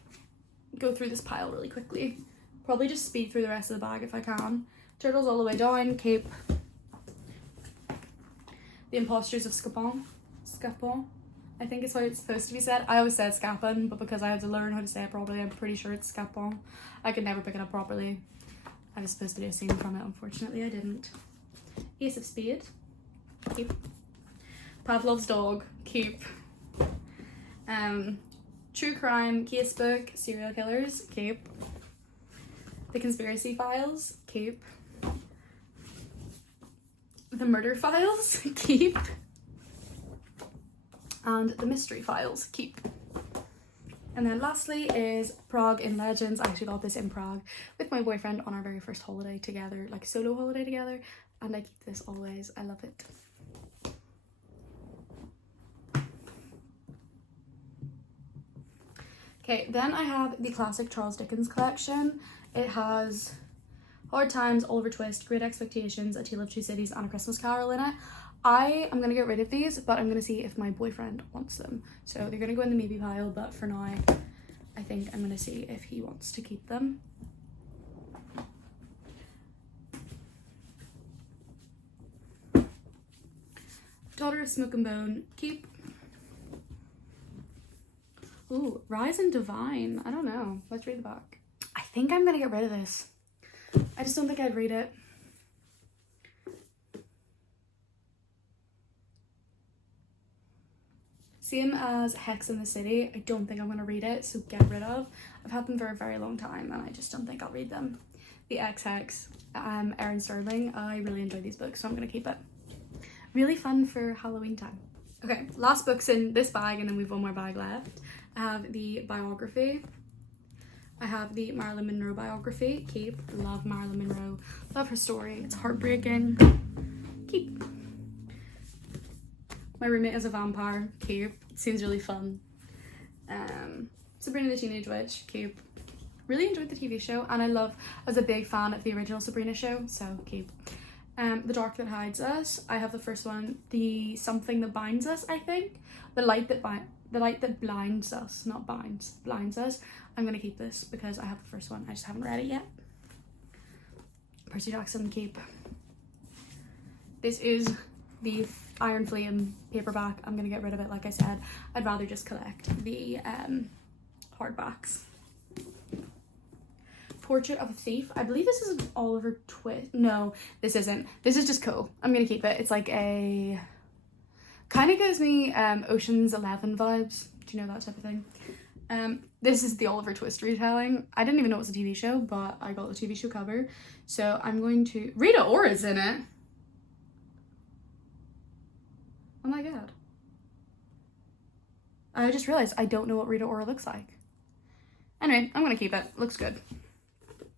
go through this pile really quickly. Probably just speed through the rest of the bag if I can. Turtles All the Way Down, keep. The Impostures of Scapon, I think is how it's supposed to be said. I always said Scapon, but because I had to learn how to say it properly, I'm pretty sure it's Scapon. I could never pick it up properly. I was supposed to do a scene from it, unfortunately I didn't. Ace of Spade, keep. Pavlov's Dog, keep. True Crime Casebook, Serial Killers, keep. The Conspiracy Files, keep. The Murder Files, keep. And The Mystery Files, keep. And then lastly is Prague in Legends. I actually got this in Prague with my boyfriend on our very first holiday together, like solo holiday together, and I keep this always. I love it. Okay, then I have the classic Charles Dickens collection. It has Hard Times, Oliver Twist, Great Expectations, A Tale of Two Cities, and A Christmas Carol in it. I am going to get rid of these, but I'm going to see if my boyfriend wants them. So they're going to go in the maybe pile, but for now, I think I'm going to see if he wants to keep them. Daughter of Smoke and Bone, keep. Ooh, Rise and Divine. I don't know. Let's read the back. I think I'm going to get rid of this. I just don't think I'd read it. Same as Hex in the City. I don't think I'm going to read it, so get rid of. I've had them for a very long time and I just don't think I'll read them. The X-Hex, Erin Sterling. I really enjoy these books, so I'm going to keep it. Really fun for Halloween time. Okay, last books in this bag and then we've one more bag left. I have the biography. I have the Marilyn Monroe biography, keep. Love Marilyn Monroe. Love her story. It's heartbreaking. Keep. My Roommate is a Vampire, keep. Seems really fun. Sabrina the Teenage Witch, keep. Really enjoyed the TV show and I was a big fan of the original Sabrina show, so keep. The Dark That Hides Us. I have the first one, The Something That Binds Us, I think. The Light That Blinds Us, not binds, blinds us. I'm gonna keep this because I have the first one. I just haven't read it yet. Percy Jackson, keep. This is the Iron Flame paperback. I'm gonna get rid of it, like I said. I'd rather just collect the hardbacks. Portrait of a Thief. I believe this is an Oliver Twist. No, this isn't. This is just cool. I'm gonna keep it. It's like a... kind of gives me Ocean's 11 vibes. Do you know that type of thing? This is the Oliver Twist retelling. I didn't even know it was a TV show, but I got the TV show cover. So I'm going to... Rita Ora's in it. Oh my god. I just realized I don't know what Rita Ora looks like. Anyway, I'm gonna keep it. Looks good.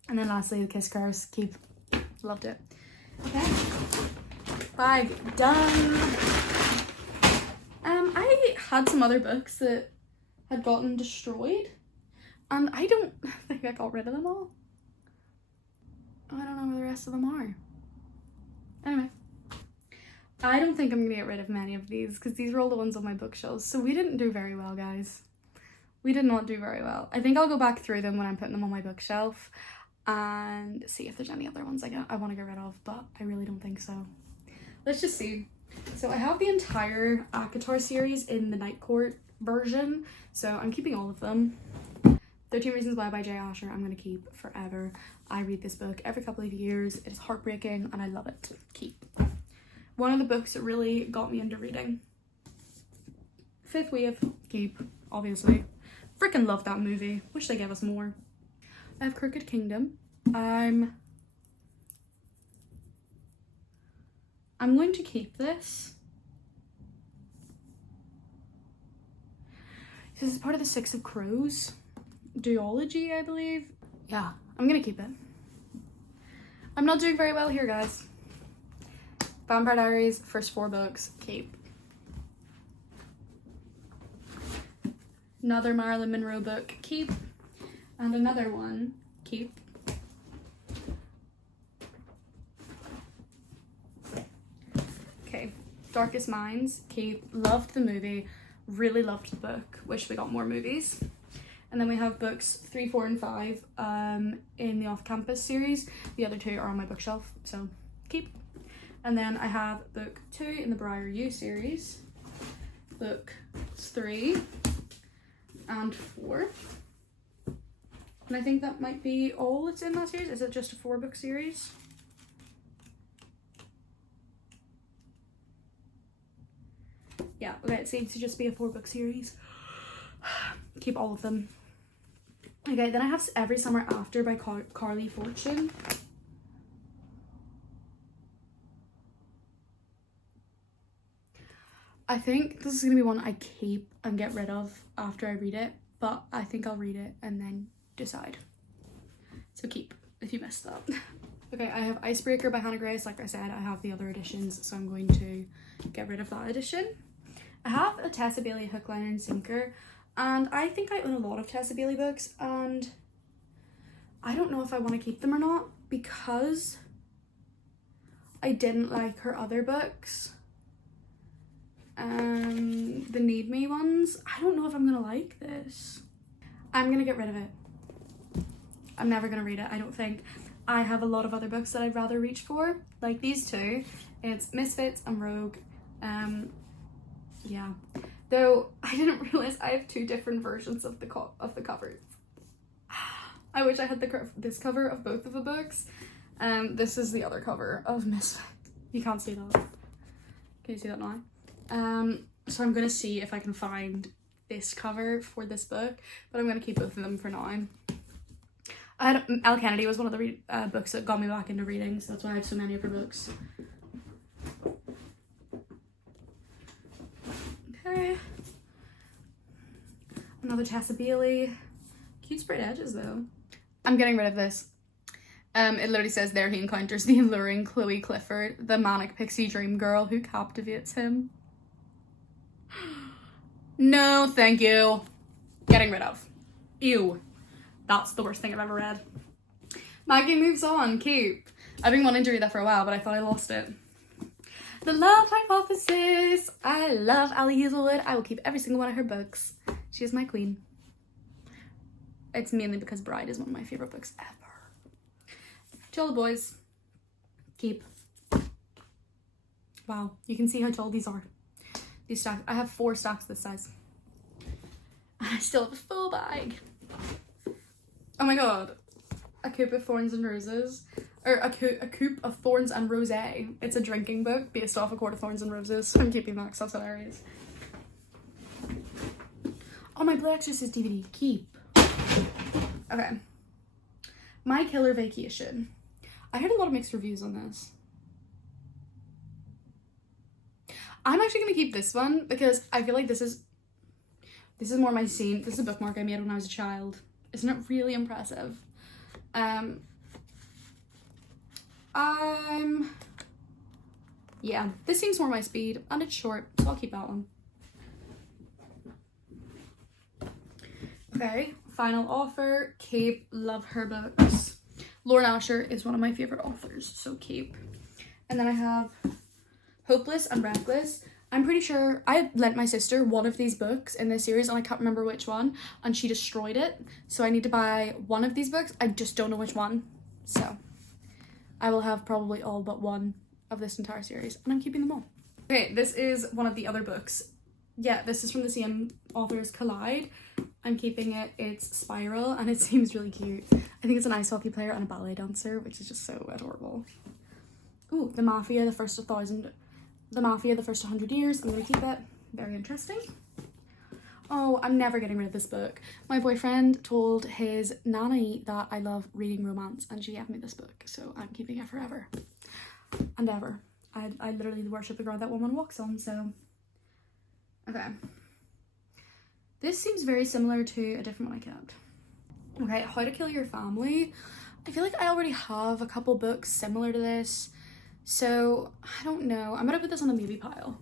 And then lastly, the Kiss Curse. Keep. Loved it. Okay. Bag done. I had some other books that had gotten destroyed. And I don't think I got rid of them all. I don't know where the rest of them are. Anyway. I don't think I'm gonna get rid of many of these because these were all the ones on my bookshelves. So we didn't do very well, guys. We did not do very well. I think I'll go back through them when I'm putting them on my bookshelf and see if there's any other ones I want to get rid of, but I really don't think so. Let's just see. So I have the entire ACOTAR series in the Night Court version, so I'm keeping all of them. 13 Reasons Why by Jay Asher I'm going to keep forever. I read this book every couple of years. It is heartbreaking and I love it. Keep. One of the books that really got me into reading. Fifth Wave. Keep, obviously. Freaking love that movie. Wish they gave us more. I have Crooked Kingdom. I'm going to keep this. This is part of the Six of Crows duology, I believe. Yeah, I'm gonna keep it. I'm not doing very well here, guys. Vampire Diaries, first 4 books, keep. Another Marilyn Monroe book, keep. And another one, keep. Okay, Darkest Minds, keep. Loved the movie, really loved the book. Wish we got more movies. And then we have books 3, 4, and 5 in the Off-Campus series. The other 2 are on my bookshelf, so keep. And then I have book 2 in the Briar U series, book 3 and 4. And I think that might be all that's in that series. Is it just a 4-book series? Yeah, okay, it seems to just be a 4-book series. Keep all of them. Okay, then I have Every Summer After by Carly Fortune. I think this is going to be one I keep and get rid of after I read it, but I think I'll read it and then decide. So keep, if you missed that. Okay, I have Icebreaker by Hannah Grace. Like I said, I have the other editions, so I'm going to get rid of that edition. I have a Tessa Bailey Hook, Liner and Sinker, and I think I own a lot of Tessa Bailey books, and I don't know if I want to keep them or not because I didn't like her other books. The Need Me ones. I don't know if I'm gonna like this. I'm gonna get rid of it. I'm never gonna read it, I don't think. I have a lot of other books that I'd rather reach for, like these 2. It's Misfits and Rogue. Yeah. Though I didn't realize I have 2 different versions of the covers. I wish I had this cover of both of the books. This is the other cover of Misfits. You can't see that. Can you see that now? So I'm gonna see if I can find this cover for this book, but I'm gonna keep both of them for now. Elle Kennedy was one of the books that got me back into reading, so that's why I have so many of her books. Okay. Another Tessa Bailey. Cute sprayed edges though. I'm getting rid of this. It literally says there he encounters the alluring Chloe Clifford, the manic pixie dream girl who captivates him. No, thank you. Getting rid of. Ew. That's the worst thing I've ever read. Maggie Moves On, keep. I've been wanting to read that for a while, but I thought I lost it. The Love Hypothesis. I love Ali Hazelwood. I will keep every single one of her books. She is my queen. It's mainly because Bride is one of my favorite books ever. To all the boys, keep. Wow, you can see how tall these are. These stacks. I have 4 stacks this size. And I still have a full bag. Oh my god. A Coupe of Thorns and Roses. Or a Coupe of Thorns and Rosé. It's a drinking book based off A Court of Thorns and Roses. I'm keeping that because that's hilarious. Oh, my Blue Exorcist DVD. Keep. Okay. My Killer Vacation. I heard a lot of mixed reviews on this. I'm actually gonna keep this one because I feel like this is more my scene. This is a bookmark I made when I was a child. Isn't it really impressive? Yeah, this seems more my speed and it's short, so I'll keep that one. Okay, final author, keep, love her books. Lauren Asher is one of my favorite authors, so keep. And then I have Hopeless and Reckless. I'm pretty sure I lent my sister one of these books in this series and I can't remember which one, and she destroyed it. So I need to buy one of these books. I just don't know which one. So I will have probably all but one of this entire series, and I'm keeping them all. Okay, this is one of the other books. Yeah, this is from the same authors, Collide. I'm keeping it. It's Spiral and it seems really cute. I think it's an ice hockey player and a ballet dancer, which is just so adorable. Ooh, The Mafia, the first 100 years. I'm gonna keep it. Very interesting. Oh, I'm never getting rid of this book. My boyfriend told his nanny that I love reading romance and she gave me this book, so I'm keeping it forever and ever. I literally worship the ground that woman walks on, so. Okay. This seems very similar to a different one I kept. Okay, How to Kill Your Family. I feel like I already have a couple books similar to this, so I don't know. I'm gonna put this on the maybe pile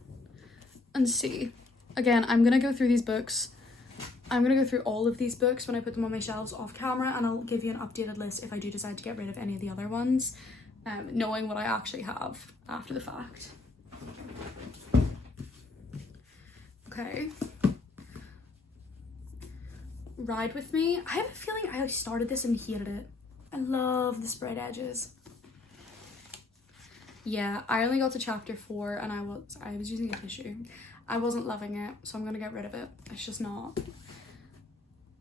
and see. Again, I'm gonna go through these books. I'm gonna go through all of these books when I put them on my shelves off camera, and I'll give you an updated list if I do decide to get rid of any of the other ones, knowing what I actually have after the fact. Okay. Ride With Me. I have a feeling I started this and hated it. I love the spread edges. Yeah, I only got to chapter 4 and I was using a tissue. I wasn't loving it, so I'm gonna get rid of it. It's just not.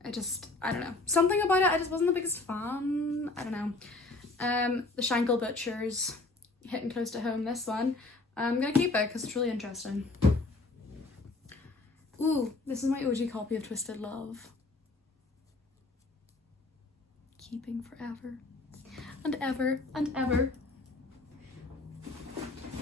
I don't know. Something about it, I just wasn't the biggest fan. I don't know. The Shankill Butchers, hitting close to home, this one. I'm gonna keep it because it's really interesting. Ooh, this is my OG copy of Twisted Love. Keeping forever and ever and ever.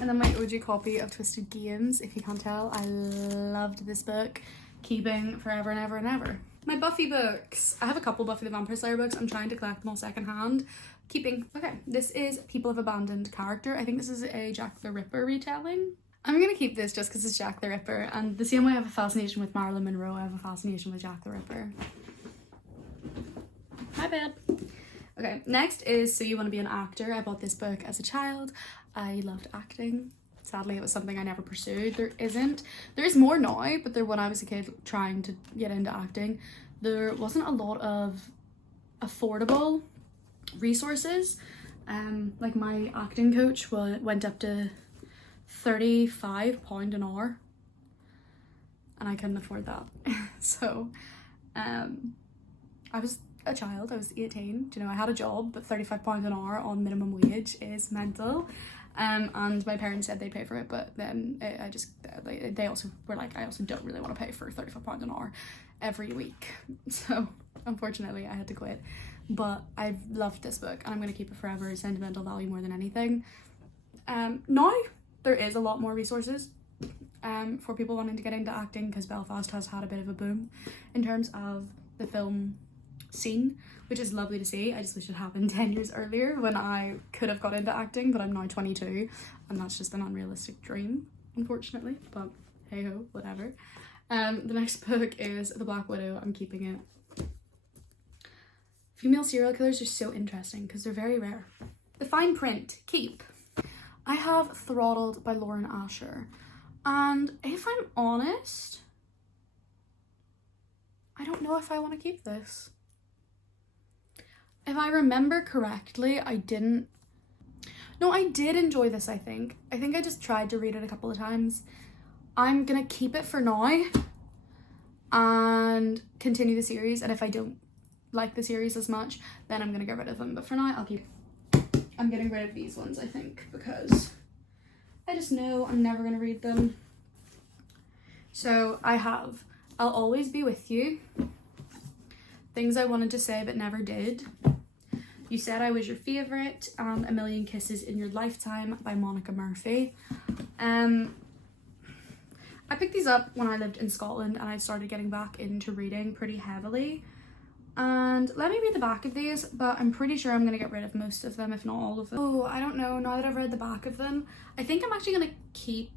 And then my OG copy of Twisted Games. If you can't tell, I loved this book. Keeping forever and ever and ever. My Buffy books. I have a couple Buffy the Vampire Slayer books. I'm trying to collect them all secondhand. Keeping. Okay, this is People of Abandoned Character. I think this is a Jack the Ripper retelling. I'm gonna keep this just because it's Jack the Ripper, and the same way I have a fascination with Marilyn Monroe, I have a fascination with Jack the Ripper. My bad. Okay, next is So You Want to Be an Actor. I bought this book as a child. I loved acting. Sadly, it was something I never pursued. There is more now, but when I was a kid trying to get into acting, there wasn't a lot of affordable resources. Like my acting coach went up to £35 an hour and I couldn't afford that. So I was a child, I was 18, you know, I had a job, but £35 an hour on minimum wage is mental. And my parents said they'd pay for it, but then they also were like, I also don't really want to pay for £35 an hour every week. So unfortunately I had to quit, but I've loved this book and I'm going to keep it forever. Sentimental value more than anything. Now there is a lot more resources for people wanting to get into acting, because Belfast has had a bit of a boom in terms of the film scene, which is lovely to see. I just wish it happened 10 years earlier when I could have got into acting, but I'm now 22 and that's just an unrealistic dream, unfortunately, but hey ho, whatever. The next book is The Black Widow. I'm keeping it. Female serial killers are so interesting because they're very rare. The Fine Print. Keep. I have Throttled by Lauren Asher, and if I'm honest, I don't know if I want to keep this. If I remember correctly, I did enjoy this, I think. I just tried to read it a couple of times. I'm gonna keep it for now and continue the series, and if I don't like the series as much, then I'm gonna get rid of them, but for now I'll keep it. I'm getting rid of these ones, I think, because I just know I'm never gonna read them. So I have I'll Always Be With You, Things I Wanted to Say But Never Did, You Said I Was Your Favourite, and A Million Kisses in Your Lifetime by Monica Murphy. I picked these up when I lived in Scotland and I started getting back into reading pretty heavily. And let me read the back of these, but I'm pretty sure I'm gonna get rid of most of them, if not all of them. Oh, I don't know, now that I've read the back of them, I think I'm actually gonna keep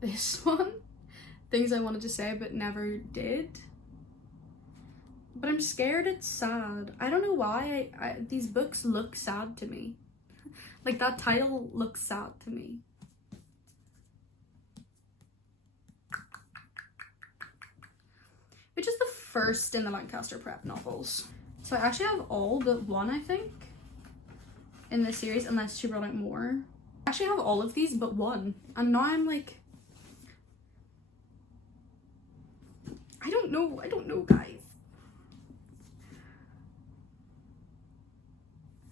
this one. Things I wanted to say but never did. But I'm scared it's sad. I don't know why these books look sad to me. Like, that title looks sad to me. Which is the first in the Lancaster Prep novels. So I actually have all but one, I think, in this series, unless she brought out more. I actually have all of these but one. And now I'm like, I don't know, guys.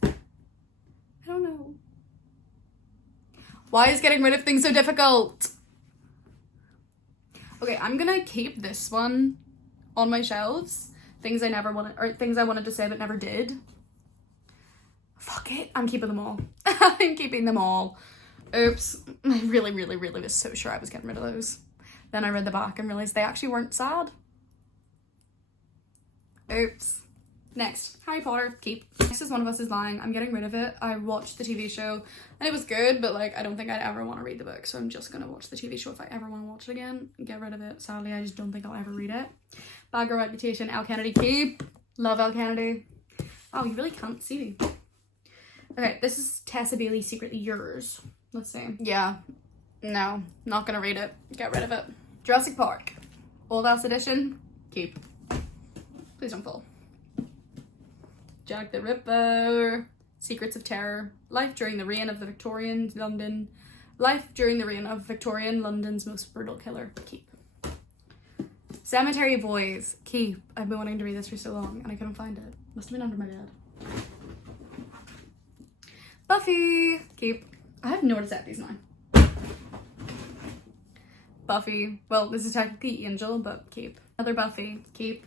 I don't know. Why is getting rid of things so difficult? Okay, I'm gonna keep this one on my shelves. Things I wanted to say but never did. Fuck it, I'm keeping them all. I'm keeping them all. Oops, I really was so sure I was getting rid of those. Then I read the back and realized they actually weren't sad. Oops. Next, Harry Potter, keep. Next is One of Us is Lying. I'm getting rid of it. I watched the TV show and it was good, but like, I don't think I'd ever want to read the book, so I'm just gonna watch the TV show if I ever want to watch it again. Get rid of it. Sadly, I just don't think I'll ever read it. Bad Girl Reputation, Elle Kennedy, keep. Love Elle Kennedy. Oh, you really can't see me. Okay, this is Tessa Bailey, Secretly Yours. Let's see. Yeah. No, not gonna read it. Get rid of it. Jurassic Park. Old Ass Edition, keep. Please don't fall. Jack the Ripper. Secrets of Terror. Life during the reign of Victorian London's most brutal killer, keep. Cemetery Boys, keep. I've been wanting to read this for so long and I couldn't find it. Must have been under my bed. Buffy, keep. I have nowhere to set these now. Buffy, well, this is technically Angel, but keep. Another Buffy, keep.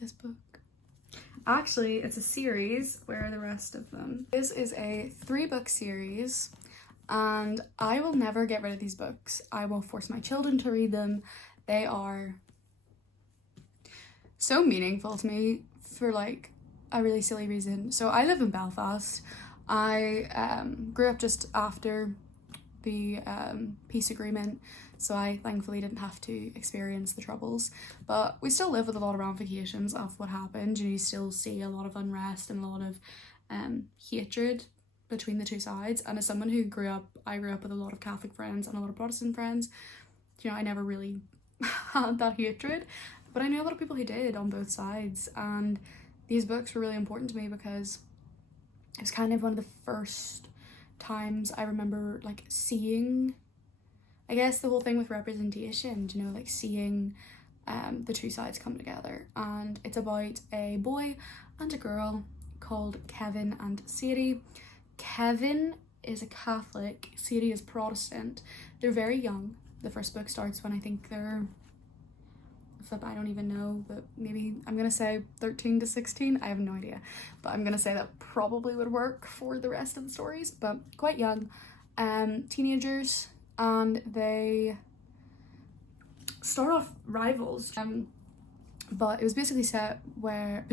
This book. Actually, it's a series. Where are the rest of them? This is a 3-book series and I will never get rid of these books. I will force my children to read them. They are so meaningful to me for like a really silly reason. So I live in Belfast. I grew up just after the peace agreement, so I thankfully didn't have to experience the troubles, but we still live with a lot of ramifications of what happened. You still see a lot of unrest and a lot of hatred between the two sides, and as someone who I grew up with a lot of Catholic friends and a lot of Protestant friends, you know, I never really had that hatred, but I know a lot of people who did on both sides, and these books were really important to me because it was kind of one of the first times I remember like seeing, I guess, the whole thing with representation, you know, like seeing the two sides come together. And it's about a boy and a girl called Kevin and Sadie. Kevin is a Catholic, Sadie is Protestant. They're very young. The first book starts when I think they're, I don't even know, but maybe I'm gonna say 13 to 16. I have no idea, but I'm gonna say that probably would work for the rest of the stories, but quite young, teenagers, and they start off rivals, but it was basically set where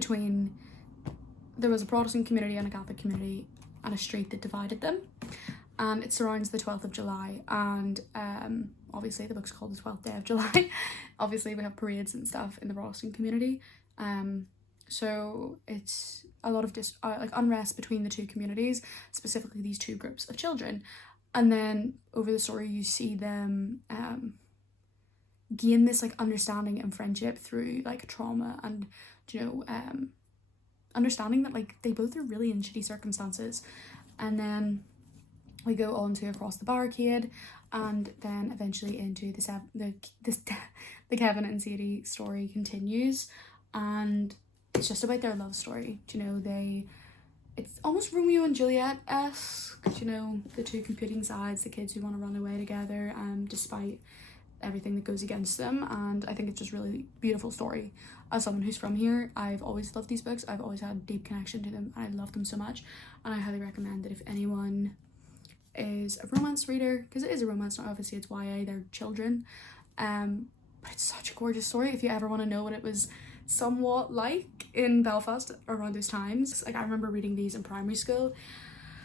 there was a Protestant community and a Catholic community and a street that divided them, and it surrounds the 12th of July, and obviously the book's called the 12th day of July. Obviously we have parades and stuff in the Protestant community, so it's a lot of like unrest between the two communities, specifically these two groups of children, and then over the story you see them gain this like understanding and friendship through like trauma, and you know, understanding that like they both are really in shitty circumstances. And then we go on to Across the Barricade, and then eventually into the Kevin and Sadie story continues, and it's just about their love story. You know, it's almost Romeo and Juliet-esque, you know, the two competing sides, the kids who want to run away together, despite everything that goes against them. And I think it's just really beautiful story. As someone who's from here, I've always loved these books. I've always had a deep connection to them, and I love them so much, and I highly recommend that if anyone is a romance reader, because it is a romance, not obviously it's YA, they're children. But it's such a gorgeous story if you ever want to know what it was somewhat like in Belfast around those times. Like, I remember reading these in primary school,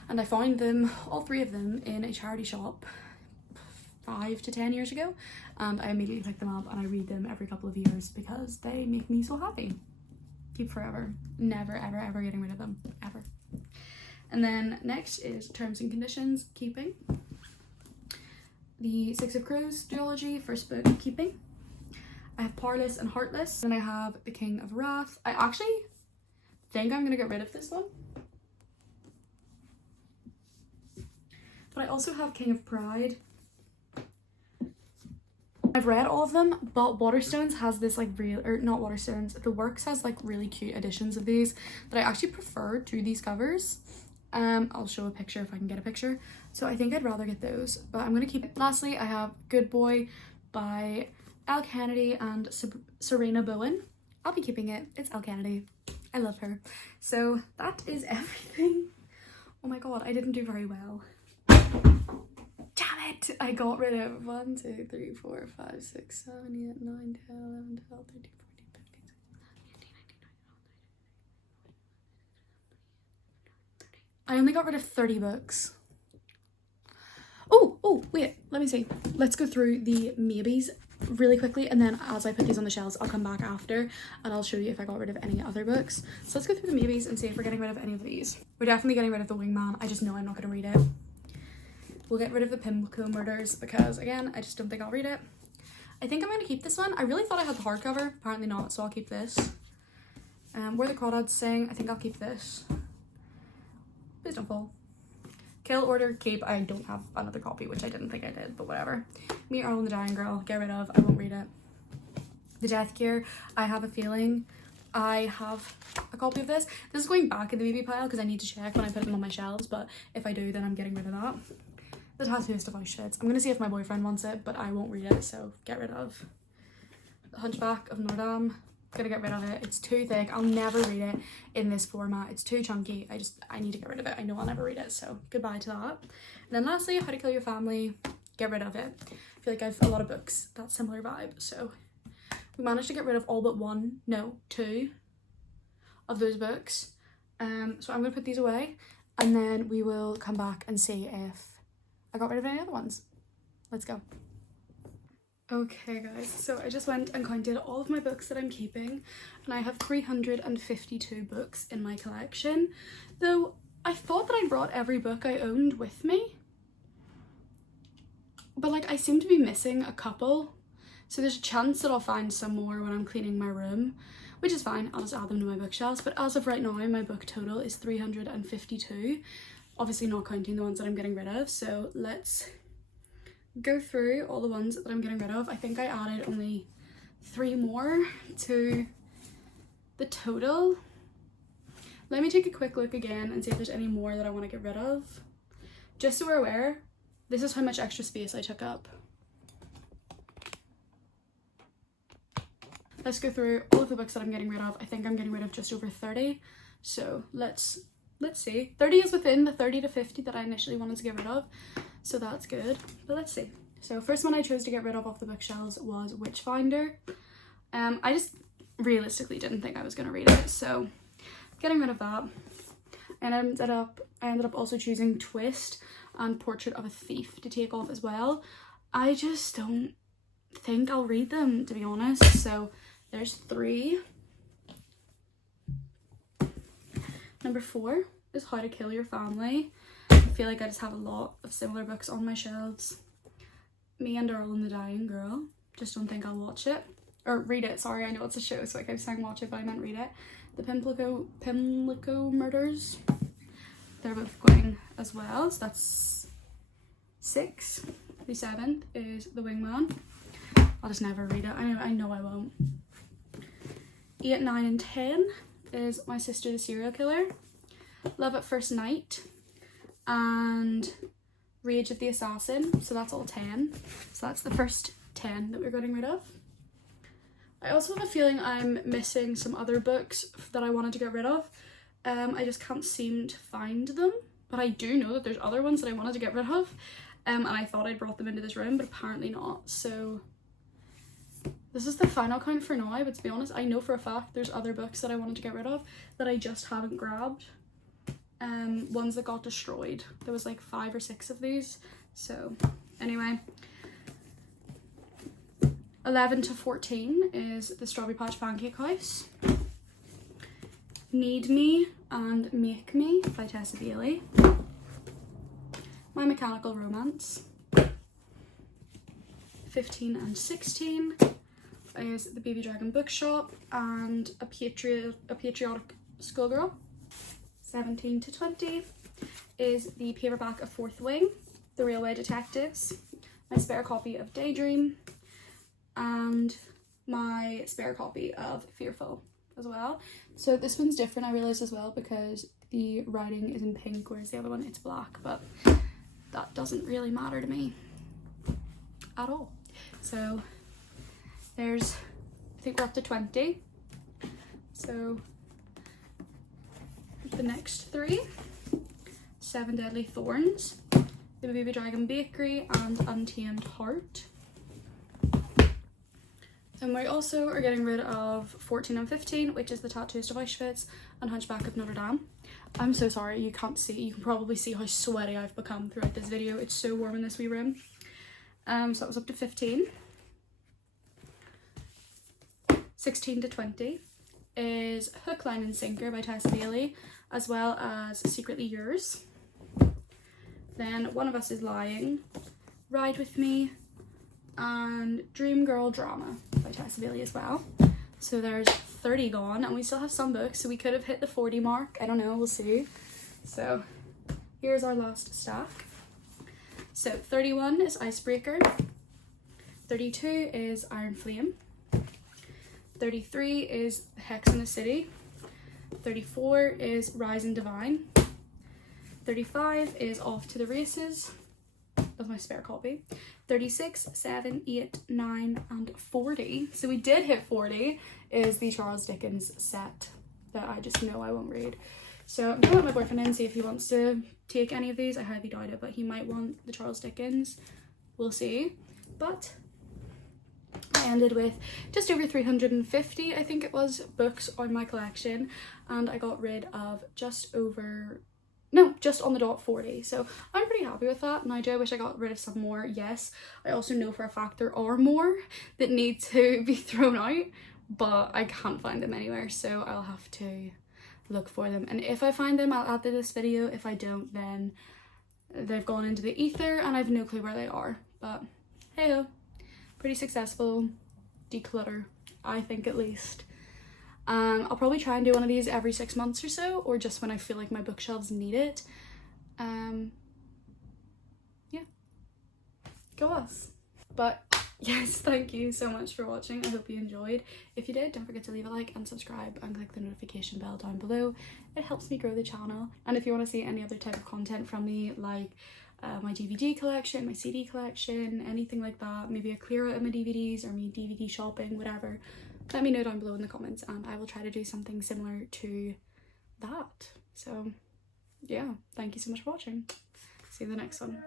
and I found them, all three of them, in a charity shop 5 to 10 years ago, and I immediately picked them up and I read them every couple of years because they make me so happy. Keep forever. Never ever ever getting rid of them, ever. And then next is Terms and Conditions, keeping. The Six of Crows duology, first book, keeping. I have Powerless and Heartless. Then I have The King of Wrath. I actually think I'm gonna get rid of this one. But I also have King of Pride. I've read all of them, but Waterstones has this like not Waterstones, The Works has like really cute editions of these that I actually prefer to these covers. I'll show a picture if I can get a picture. So I think I'd rather get those, but I'm gonna keep it. Lastly, I have Good Boy by Elle Kennedy and Serena Bowen. I'll be keeping it. It's Elle Kennedy. I love her. So that is everything. Oh my god, I didn't do very well. Damn it! I got rid of 1, 2, 3, 4, 5, 6, 7, 8, 9, 10, 11, 12, 13, 14, 15, 16, 17, 18, 19, 20. I only got rid of 30 books. Oh, wait, let me see. Let's go through the maybes really quickly, and then as I put these on the shelves, I'll come back after and I'll show you if I got rid of any other books. So let's go through the maybes and see if we're getting rid of any of these. We're definitely getting rid of The Wingman. I just know I'm not going to read it. We'll get rid of the Pimlico Murders because, again, I just don't think I'll read it. I think I'm going to keep this one. I really thought I had the hardcover. Apparently not, so I'll keep this. Where the Crawdads Sing. I think I'll keep this. Please don't fall. Kill, Order, Keep. I don't have another copy, which I didn't think I did, but whatever. Meet Earl and the Dying Girl. Get rid of. I won't read it. The Death Cure. I have a feeling I have a copy of this. This is going back in the maybe pile because I need to check when I put them on my shelves, but if I do, then I'm getting rid of that. The Tattooist of Auschwitz. I'm gonna see if my boyfriend wants it, but I won't read it, so get rid of. The Hunchback of Notre Dame. Gonna get rid of it. It's too thick. I'll never read it in this format. It's too chunky. I need to get rid of it. I know I'll never read it, so goodbye to that. And then lastly, How to Kill Your Family. Get rid of it. I feel like I've a lot of books that similar vibe, so we managed to get rid of all but 2 of those books. So I'm gonna put these away, and then we will come back and see if I got rid of any other ones. Let's go. Okay guys, so I just went and counted all of my books that I'm keeping, and I have 352 books in my collection, though I thought that I brought every book I owned with me, but like I seem to be missing a couple, so there's a chance that I'll find some more when I'm cleaning my room, which is fine. I'll just add them to my bookshelves. But as of right now, my book total is 352, obviously not counting the ones that I'm getting rid of. So let's go through all the ones that I'm getting rid of. I think I added only 3 more to the total. Let me take a quick look again and see if there's any more that I want to get rid of. Just so we're aware, this is how much extra space I took up. Let's go through all of the books that I'm getting rid of. I think I'm getting rid of just over 30. So let's see. 30 is within the 30 to 50 that I initially wanted to get rid of. So that's good. But let's see. So first one I chose to get rid of off the bookshelves was Witchfinder. I just realistically didn't think I was going to read it. So getting rid of that. And I ended up also choosing Twist and Portrait of a Thief to take off as well. I just don't think I'll read them, to be honest. So there's 3. Number 4 is How to Kill Your Family. I feel like I just have a lot of similar books on my shelves. Me and Earl and the Dying Girl. Just don't think I'll watch it. Or read it, sorry, I know it's a show, so like I was saying watch it, but I meant read it. The Pimlico Murders. They're both going as well, so that's 6. The 7th is The Wingman. I'll just never read it. I know I won't. 8, 9 and 10 is My Sister the Serial Killer. Love at First Night. And Rage of the Assassin. So that's all 10. So that's the first 10 that we're getting rid of. I also have a feeling I'm missing some other books that I wanted to get rid of. I just can't seem to find them. but I do know that there's other ones that I wanted to get rid of, and I thought I'd brought them into this room, but apparently not. So this is the final count for now, but to be honest, I know for a fact there's other books that I wanted to get rid of that I just haven't grabbed. Ones that got destroyed. There was like 5 or 6 of these. So anyway, 11 to 14 is the Strawberry Patch Pancake House, Need Me and Make Me by Tessa Bailey, My Mechanical Romance. 15 and 16 is the Baby Dragon Bookshop and a Patriotic Schoolgirl. 17 to 20 is the paperback of Fourth Wing, The Railway Detectives, my spare copy of Daydream, and my spare copy of Fearful as well. So this one's different, I realised as well, because the writing is in pink, whereas the other one it's black, but that doesn't really matter to me at all. So there's, I think we're up to 20. So the next 3, 7 Deadly Thorns, The Baby Dragon Bakery, and Untamed Heart. And we also are getting rid of 14 and 15, which is The Tattooist of Auschwitz and Hunchback of Notre Dame. I'm so sorry, you can't see, you can probably see how sweaty I've become throughout this video. It's so warm in this wee room. So that was up to 15. 16 to 20 is Hook, Line and Sinker by Tessa Bailey, as well as Secretly Yours. Then One of Us is Lying, Ride With Me, and Dream Girl Drama by Tessa Bailey as well. So there's 30 gone, and we still have some books, so we could have hit the 40 mark. I don't know, we'll see. So here's our last stack. So 31 is Icebreaker, 32 is Iron Flame, 33 is Hex in the City, 34 is Rise and Divine, 35 is Off to the Races, that's my spare copy, 36, 7, 8, 9 and 40, so we did hit 40, is the Charles Dickens set that I just know I won't read. So I'm gonna let my boyfriend in and see if he wants to take any of these. I highly doubt it, but he might want the Charles Dickens, we'll see. But I ended with just over 350, I think it was, books on my collection, and I got rid of just on the dot 40, so I'm pretty happy with that. Now, do I wish I got rid of some more? Yes. I also know for a fact there are more that need to be thrown out, but I can't find them anywhere, so I'll have to look for them, and if I find them I'll add to this video. If I don't, then they've gone into the ether and I've no clue where they are. But hey ho, pretty successful declutter, I think, at least. I'll probably try and do one of these every 6 months or so, or just when I feel like my bookshelves need it. Yeah, go us. But yes, thank you so much for watching. I hope you enjoyed. If you did, don't forget to leave a like and subscribe and click the notification bell down below. It helps me grow the channel. And if you want to see any other type of content from me, like my DVD collection, my CD collection, anything like that, maybe a clear out of my DVDs or me DVD shopping, whatever, let me know down below in the comments and I will try to do something similar to that. So yeah, thank you so much for watching. See you in the next one.